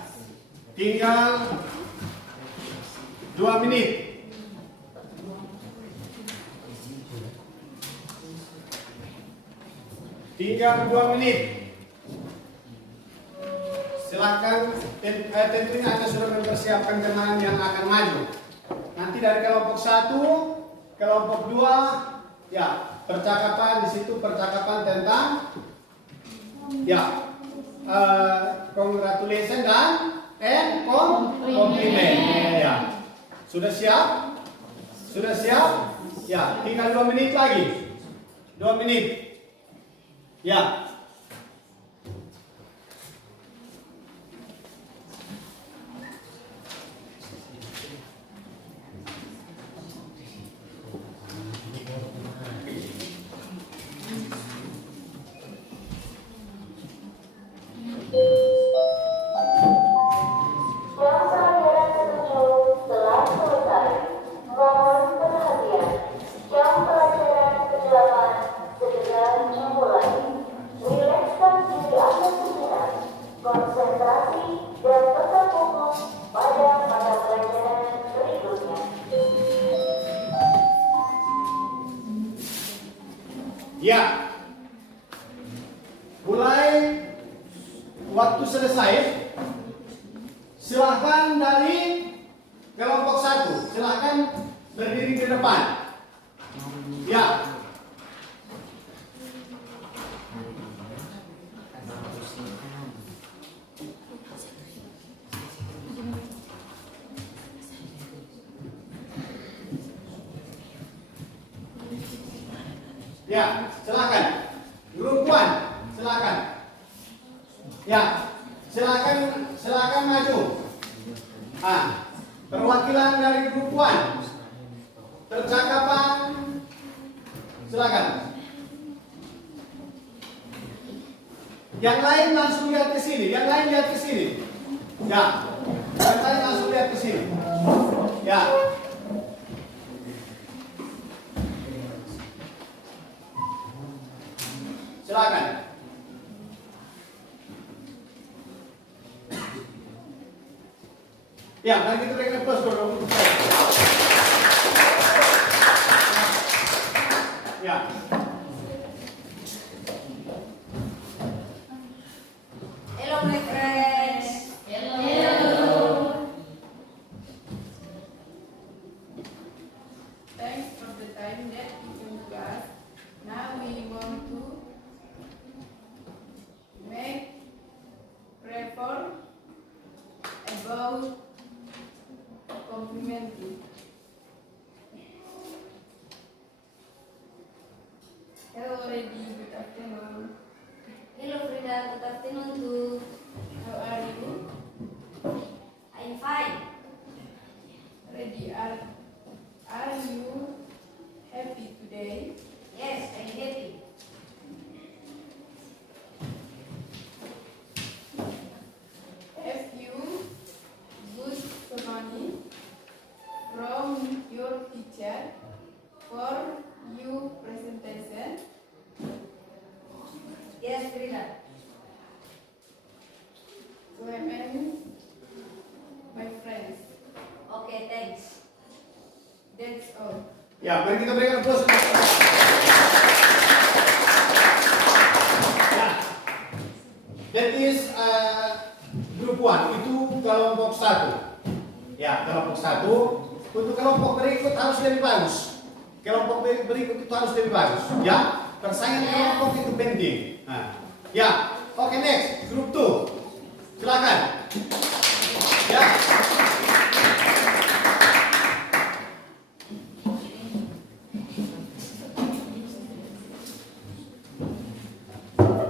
tinggal 2 menit. Tinggal 2 menit. Silakan, tentunya Anda sudah mempersiapkan teman yang akan maju. Nanti dari kelompok 1, kelompok 2, ya, percakapan di situ percakapan tentang ya congratulations dan compliment. Ya. Sudah siap? Sudah siap? Ya, tinggal 2 menit lagi. 2 menit. Ya. Ya, mulai waktu selesai. Silahkan dari kelompok 1, silahkan berdiri di depan. Ya. Ya, silakan. Grup 1, silakan. Ya, silakan maju. Perwakilan dari grup 1. Percakapan, silakan. Yang lain langsung lihat ke sini. Yang lain lihat ke sini. Ya, yang lain langsung lihat ke sini. Ya. Silakan. Ya, mari kita berikan applause dulu. Ya. Hello, my friends. Hello. Thanks for the time that you gave to us. Now we want to make report about complimenting. Hello, Reddy. Good afternoon. Hello Frida, good afternoon too. How are you? I'm fine. Reddy, are you happy today? Yes, I'm happy. Have you good money Ya, mari kita berikan applause. Ya, that is grup 1, itu kelompok 1. Ya, kelompok 1. Untuk kelompok berikut harus lebih bagus. Kelompok berikut itu harus lebih bagus. Ya, persaingan kelompok itu penting. Nah, ya, oke, next, grup 2. Silakan. Ya.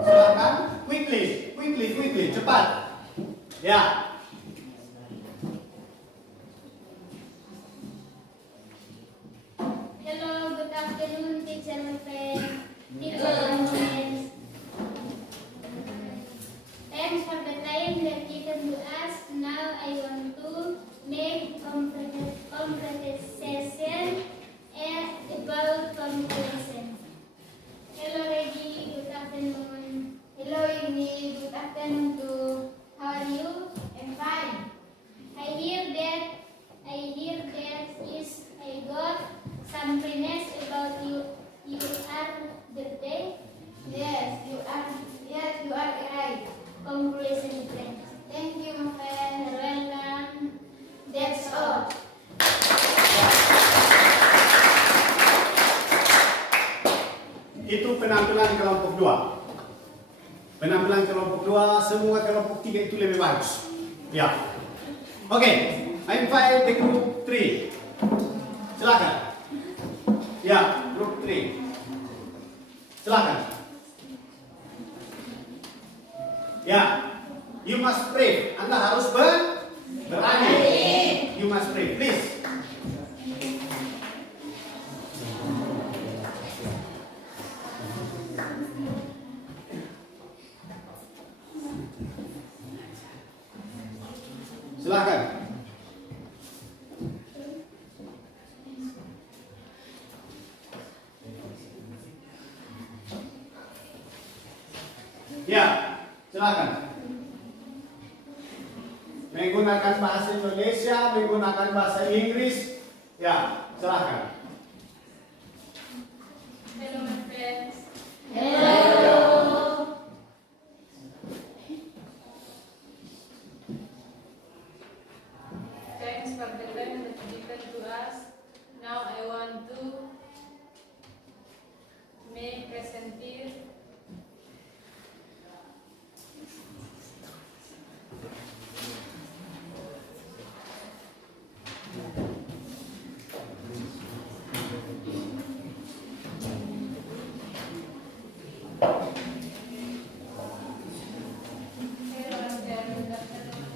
Silakan, quickly, cepat. Ya. Hello, good afternoon, teacher and friends. Teacher and friends. Thanks for the time that given to us. Now I want to make conversation about communication. Hello, Reggie. Good afternoon. Hello, Igni. Good afternoon too. How are you? I'm fine. I hear that is I got some friends about you. You are birthday? Yes, you are. Yes, you are right. Congratulations, friends. Thank you, my friend. You're welcome. That's all. Itu penampilan kelompok 2. Penampilan kelompok 2, semua kelompok 3 itu lebih bagus. Ya. Oke, I invite the group 3. Silakan. Ya, group 3. Silakan. Ya, you must pray. Anda harus berani. You must pray, please. Silakan. Ya, silakan. Menggunakan bahasa Indonesia, menggunakan bahasa Inggris. Ya, silakan. Hello, my friends. Hello. Thanks for the time that given to us. Now I want to make presentir. Hello, my friend. Good afternoon.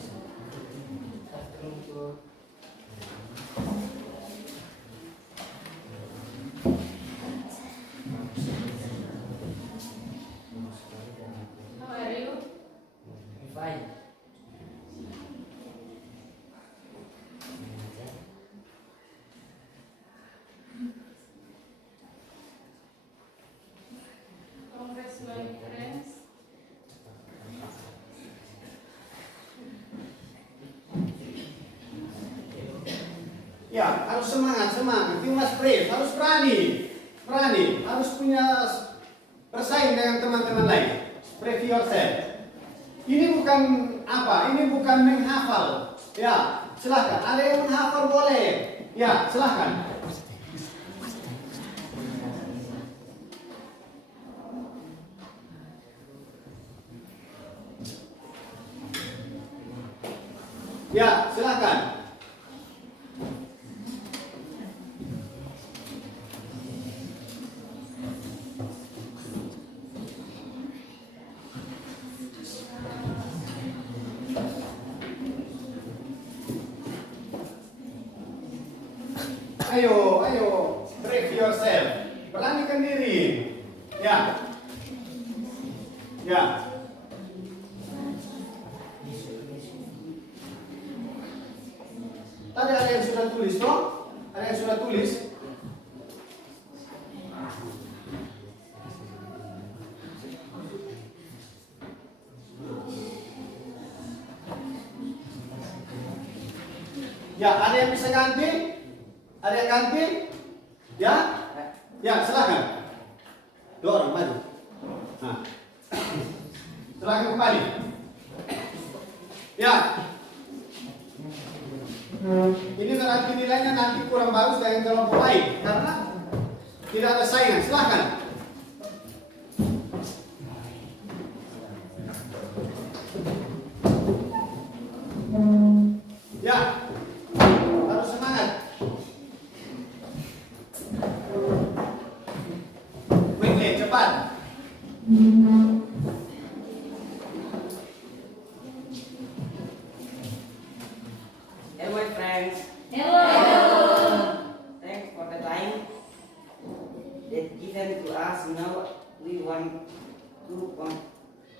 How are you? Fine. Congrats, my friends. Ya, harus semangat. You must brave, harus berani, harus punya bersaing dengan teman-teman lain. Brave yourself. Ini bukan apa? Ini bukan menghafal. Ya, silahkan. Ada yang menghafal boleh. Ya, silahkan. Ya, silahkan. Ayo, brave yourself. Beranikan diri. Ya. Tadi ada yang sudah tulis, toh? Ada yang sudah tulis? Ya, ada yang bisa ganti? Ada yang ganti? Ya? Ya, silakan. Dua orang maju. Nah. Silakan kembali. Ya. Ini berarti nilainya nanti kurang bagus dari kelompok lain karena tidak ada saingan. Silakan. Ya. Harus semangat. Quickly, cepat. Hello, my friends. Hello. Thanks for the time that given to us. Now we want to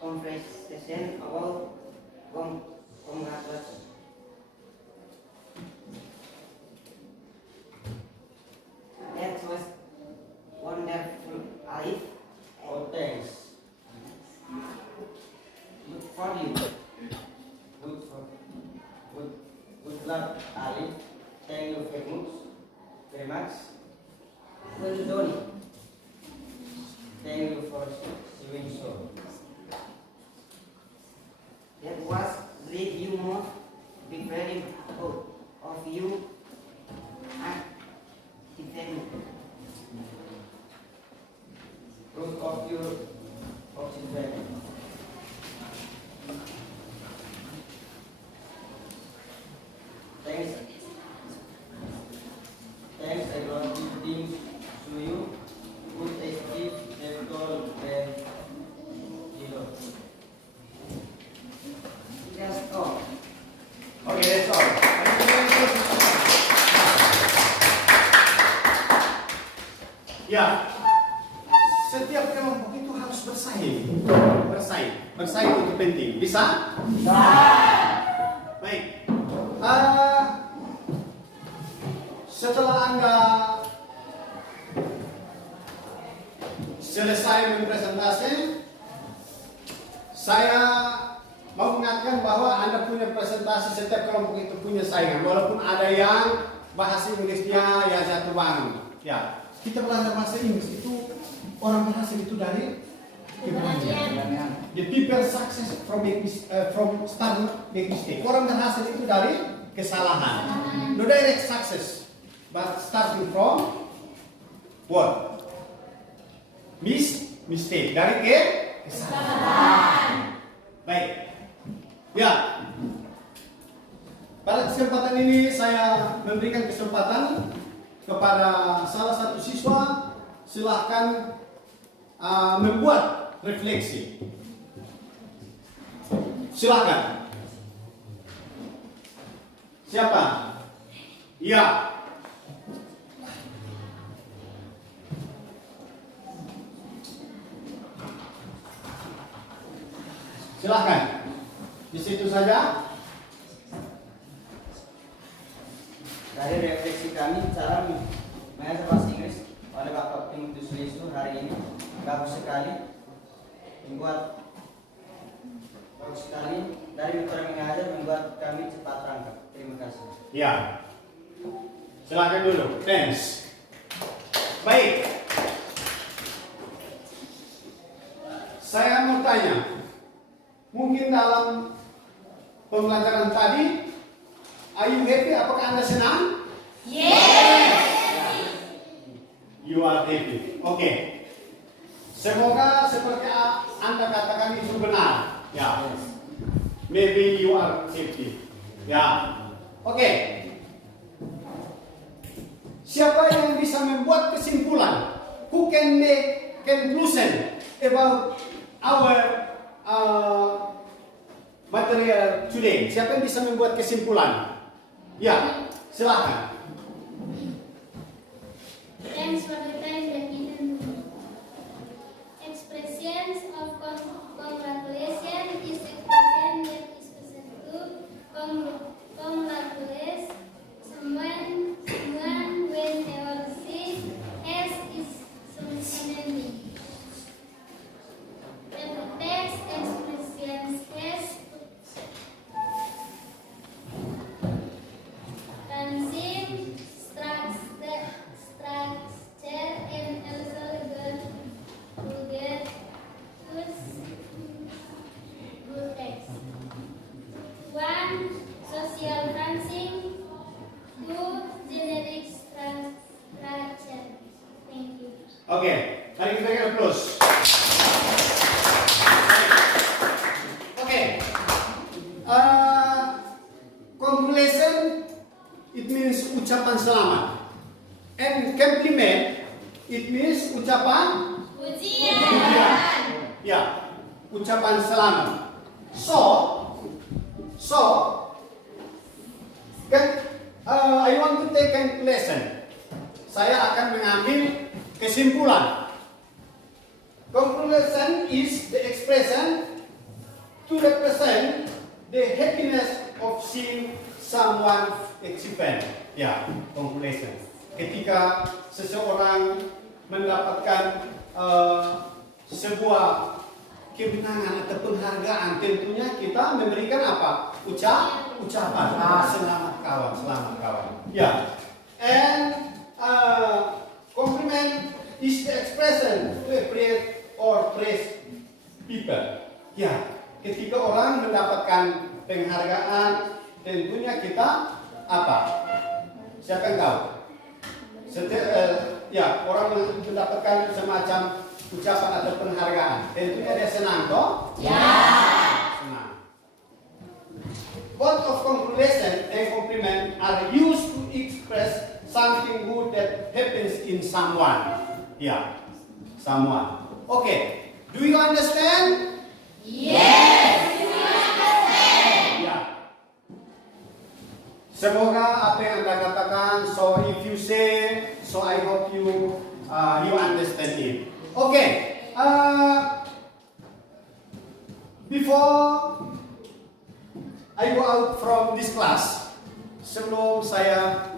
conversation about congratulations. That was wonderful, Arif. Oh, thanks. Good for you. Good luck, Ali. Thank you very much. Well done. Thank you for doing so. That was great. You must be very proud of you and defend Proud of your children. Thanks. I brought these things to you. Good escape, gentle, and zero. That's all. Okay, that's all. Ya, setiap kelompok itu harus bersaing. Bersaing itu penting. Bisa? Bisa. Baik. Setelah Anda selesai mempresentasi, saya mau mengingatkan bahwa Anda punya presentasi, setiap kelompok itu punya saingan. Walaupun ada yang bahasa Inggrisnya ya jatuh bangun. Ya, kita belajar bahasa Inggris itu orang berhasil itu dari keberhasilan. The people success from start make mistake. Orang berhasil itu dari kesalahan. No direct success, but starting from what? Mistake. Dari kesalahan. Baik. Ya. Pada kesempatan ini saya memberikan kesempatan kepada salah satu siswa, silahkan membuat refleksi. Silakan. Siapa? Ya. Silakan. Di situ saja. Dari refleksi kami, cara mengajar bahasa Inggris oleh Bapak Timotius Yesus hari ini bagus sekali, bagus sekali. Dari metode mengajar membuat kami cepat tangkap. Terima kasih. Ya. Silakan dulu. Thanks. Baik. Saya mau tanya. Mungkin dalam pembelajaran tadi, are you happy? Apakah Anda senang? Yes. You are happy. Oke. Semoga seperti Anda katakan itu benar. Ya. Maybe you are happy. Ya. Oke. Siapa yang bisa membuat kesimpulan? Who can make conclusion about our material today? Siapa yang bisa membuat kesimpulan? Ya, silakan. Thanks for the time that given to me. Expressions of congratulations is expression that is present to congratulate someone whenever she has is something. And the text expressions has dancing, structure, Congratulations, it means ucapan selamat. And compliment, it means ucapan Pujian. ya, ucapan selamat. I want to take conclusion. Saya akan mengambil kesimpulan. Conclusion is the expression to represent the happiness of seeing someone achievement. Ya, conclusion. Ketika seseorang mendapatkan sebuah kemenangan atau penghargaan, tentunya kita memberikan apa? Ucapan. Selamat kawan. Ya. And compliment is the expression to appreciate or praise people. Ya, ketika orang mendapatkan penghargaan, tentunya kita apa? Siapa yang tahu? Ya, orang mendapatkan semacam ucapan atau penghargaan, tentunya dia senang toh? Ya. Senang. Both of congratulation and compliment are used to express something good that happens in someone. Ya, someone. Okay, do you understand? Yes. Ya. Semoga apa yang Anda katakan, so if you say, so I hope you understand it. Okay, before I go out from this class, sebelum saya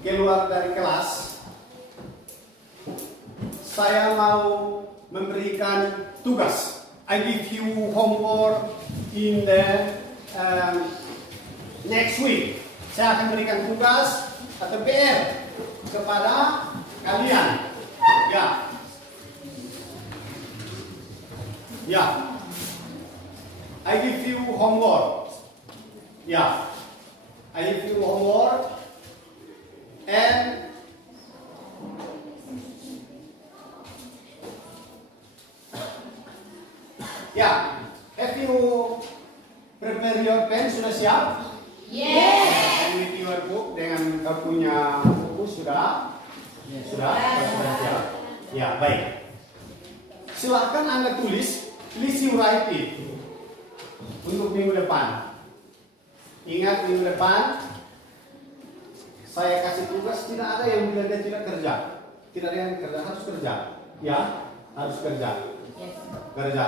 keluar dari kelas, saya mau memberikan tugas. I give you homework in the next week. Saya akan berikan tugas atau PR kepada kalian. Ya. I give you homework. Ya. I give you homework and ya. Have you prepare your pen? Sudah siap? Yes. With your book, dengan punya buku sudah? Sudah siap? Ya, baik. Silahkan Anda tulis, please you write it untuk minggu depan. Ingat, minggu depan saya kasih tugas, tidak ada yang bilang dia tidak kerja. Tidak ada yang kerja, harus kerja. Ya, harus kerja. Kerja.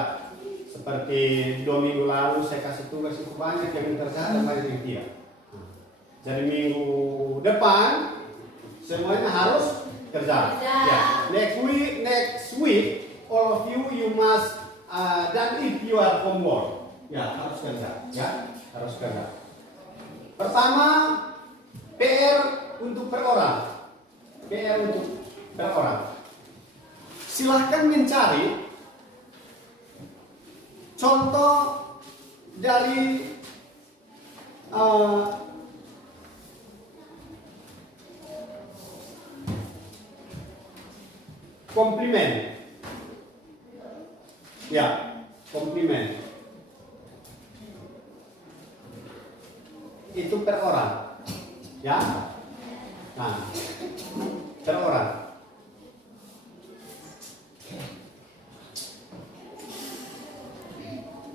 Seperti 2 minggu lalu saya kasih tugas itu banyak yang kerja dan banyak yang tidak. Jadi minggu depan semuanya harus kerja. Ya. Next week all of you must done it your homework. Ya, harus kerja. Ya, harus kerja. Pertama, PR untuk per orang. PR untuk per orang. Silahkan mencari contoh dari komplimen. Ya, komplimen. Itu per orang. Ya. Nah, per orang.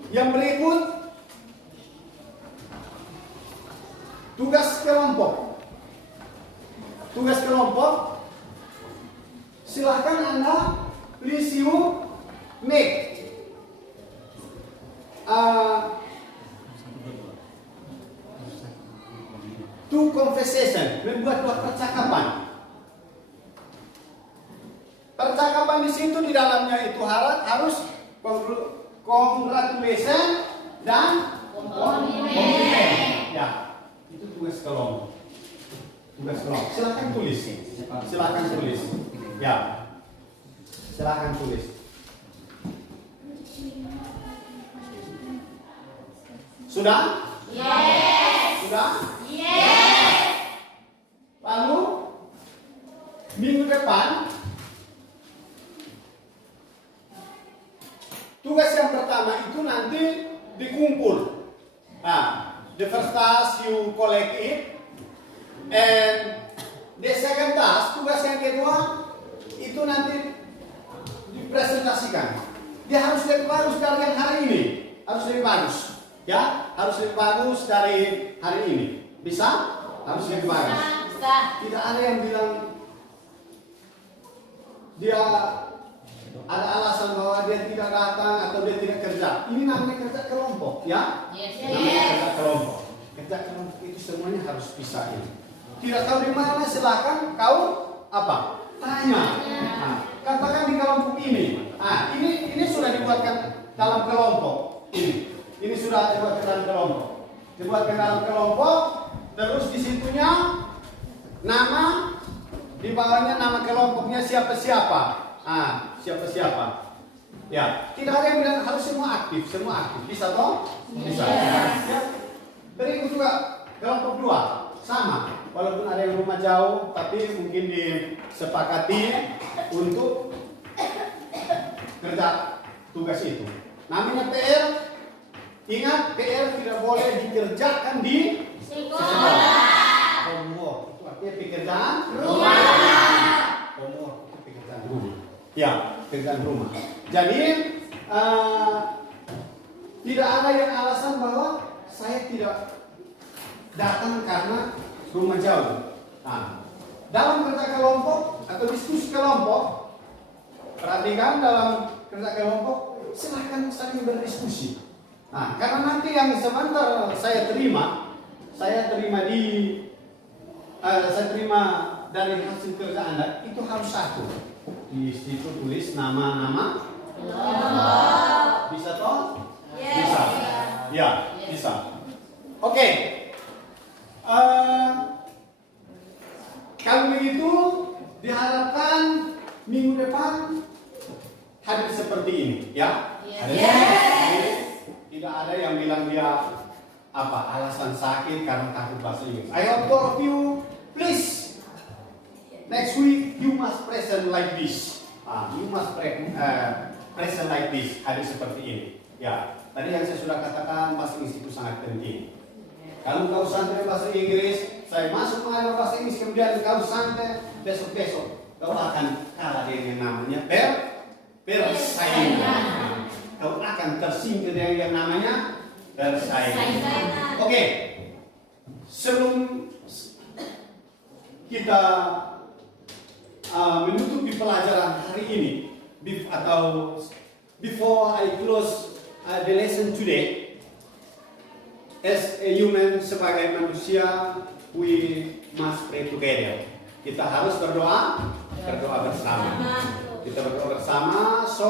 Yang berikut tugas kelompok. Tugas kelompok, silahkan Anda please you make two conversation, membuat 2 percakapan. Percakapan di situ di dalamnya itu harus congratulation dan compliment. Ya, itu tugas kelompok. Tugas kelompok. Silakan tulis. Silakan tulis. Ya. Silakan tulis. Sudah? Yes. Sudah? Yes. Lalu minggu depan tugas yang pertama itu nanti dikumpul The first task you collect it, and the second task, tugas yang kedua itu nanti dipresentasikan. Dia harus lebih bagus dari yang hari ini, harus lebih bagus, ya, harus lebih bagus dari hari ini. Bisa? Harus lebih bagus. Tidak ada yang bilang dia ada alasan bahwa dia tidak datang atau dia tidak kerja. Ini namanya kerja kelompok, ya? Namanya kerja kelompok. Kerja kelompok itu semuanya harus bisa ini. Tidak tahu di mana, silakan kau apa? Tanya. Nah, katakan di kelompok ini. Nah, ini sudah dibuatkan dalam kelompok. Ini sudah dibuatkan dalam kelompok. Dibuatkan dalam kelompok, terus di situnya nama, di bawahnya nama kelompoknya siapa-siapa. Siapa-siapa. Ya, tidak ada yang bilang harus semua aktif. Bisa toh? Bisa. Ya. Berikut juga kelompok 2, sama. Walaupun ada yang rumah jauh, tapi mungkin disepakati untuk kerja tugas itu. Namanya PR. Ingat, PR tidak boleh dikerjakan di sekolah. Homework itu artinya pekerjaan rumah. Homework itu pekerjaan rumah. Ya, pekerjaan rumah. Jadi tidak ada yang alasan bahwa saya tidak datang karena rumah jauh. Nah, dalam kerja kelompok atau diskusi kelompok, perhatikan dalam kerja kelompok silahkan saling berdiskusi. Nah, karena nanti yang sebentar saya terima dari hasil kerja Anda itu harus satu. Di situ tulis nama-nama. Bisa toh? Bisa. Ya, bisa. Oke. Kalau begitu diharapkan minggu depan hadir seperti ini, ya. Tidak ada yang bilang dia alasan sakit karena takut bahasa Inggris. I hope all of you, please, next week you must present like this. You must present like this, hadir seperti ini. Ya, tadi yang saya sudah katakan bahasa Inggris itu sangat penting. Kalau kau santai bahasa Inggris, saya masuk mengajar bahasa Inggris, kemudian kau santai, besok-besok kau akan kalah dengan yang namanya persaingan. Kau akan tersingkir dengan yang namanya persaingan. Oke, sebelum kita menutupi pelajaran hari ini, atau before I close the lesson today, as a human, sebagai manusia, we must pray together. Kita harus berdoa bersama. Kita berdoa bersama. So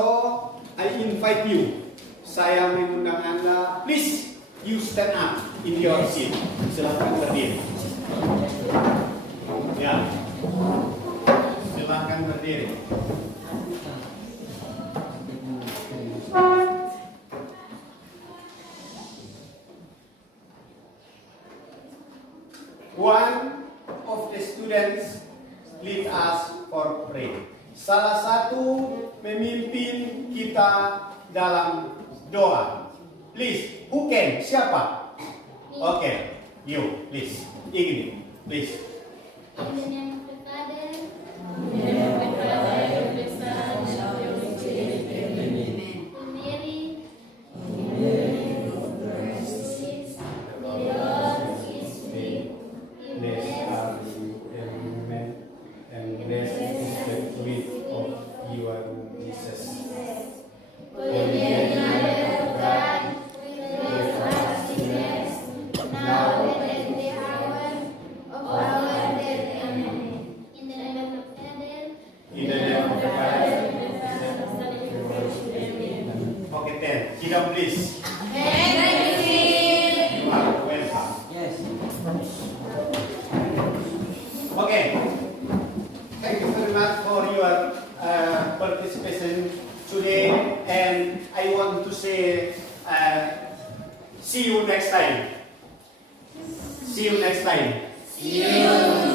I invite you. Saya mengundang Anda. Please, you stand up in your seat. Silakan berdiri. Ya. Silakan berdiri. One of the students lead us for prayer. Salah satu pemimpin kita dalam doa. Please, who can? Siapa? Okay, you, please. Ingin, please. Please. You are welcome. Yes. Okay. Thank you very much for your participation today, and I want to say see you next time. See you next time. See you.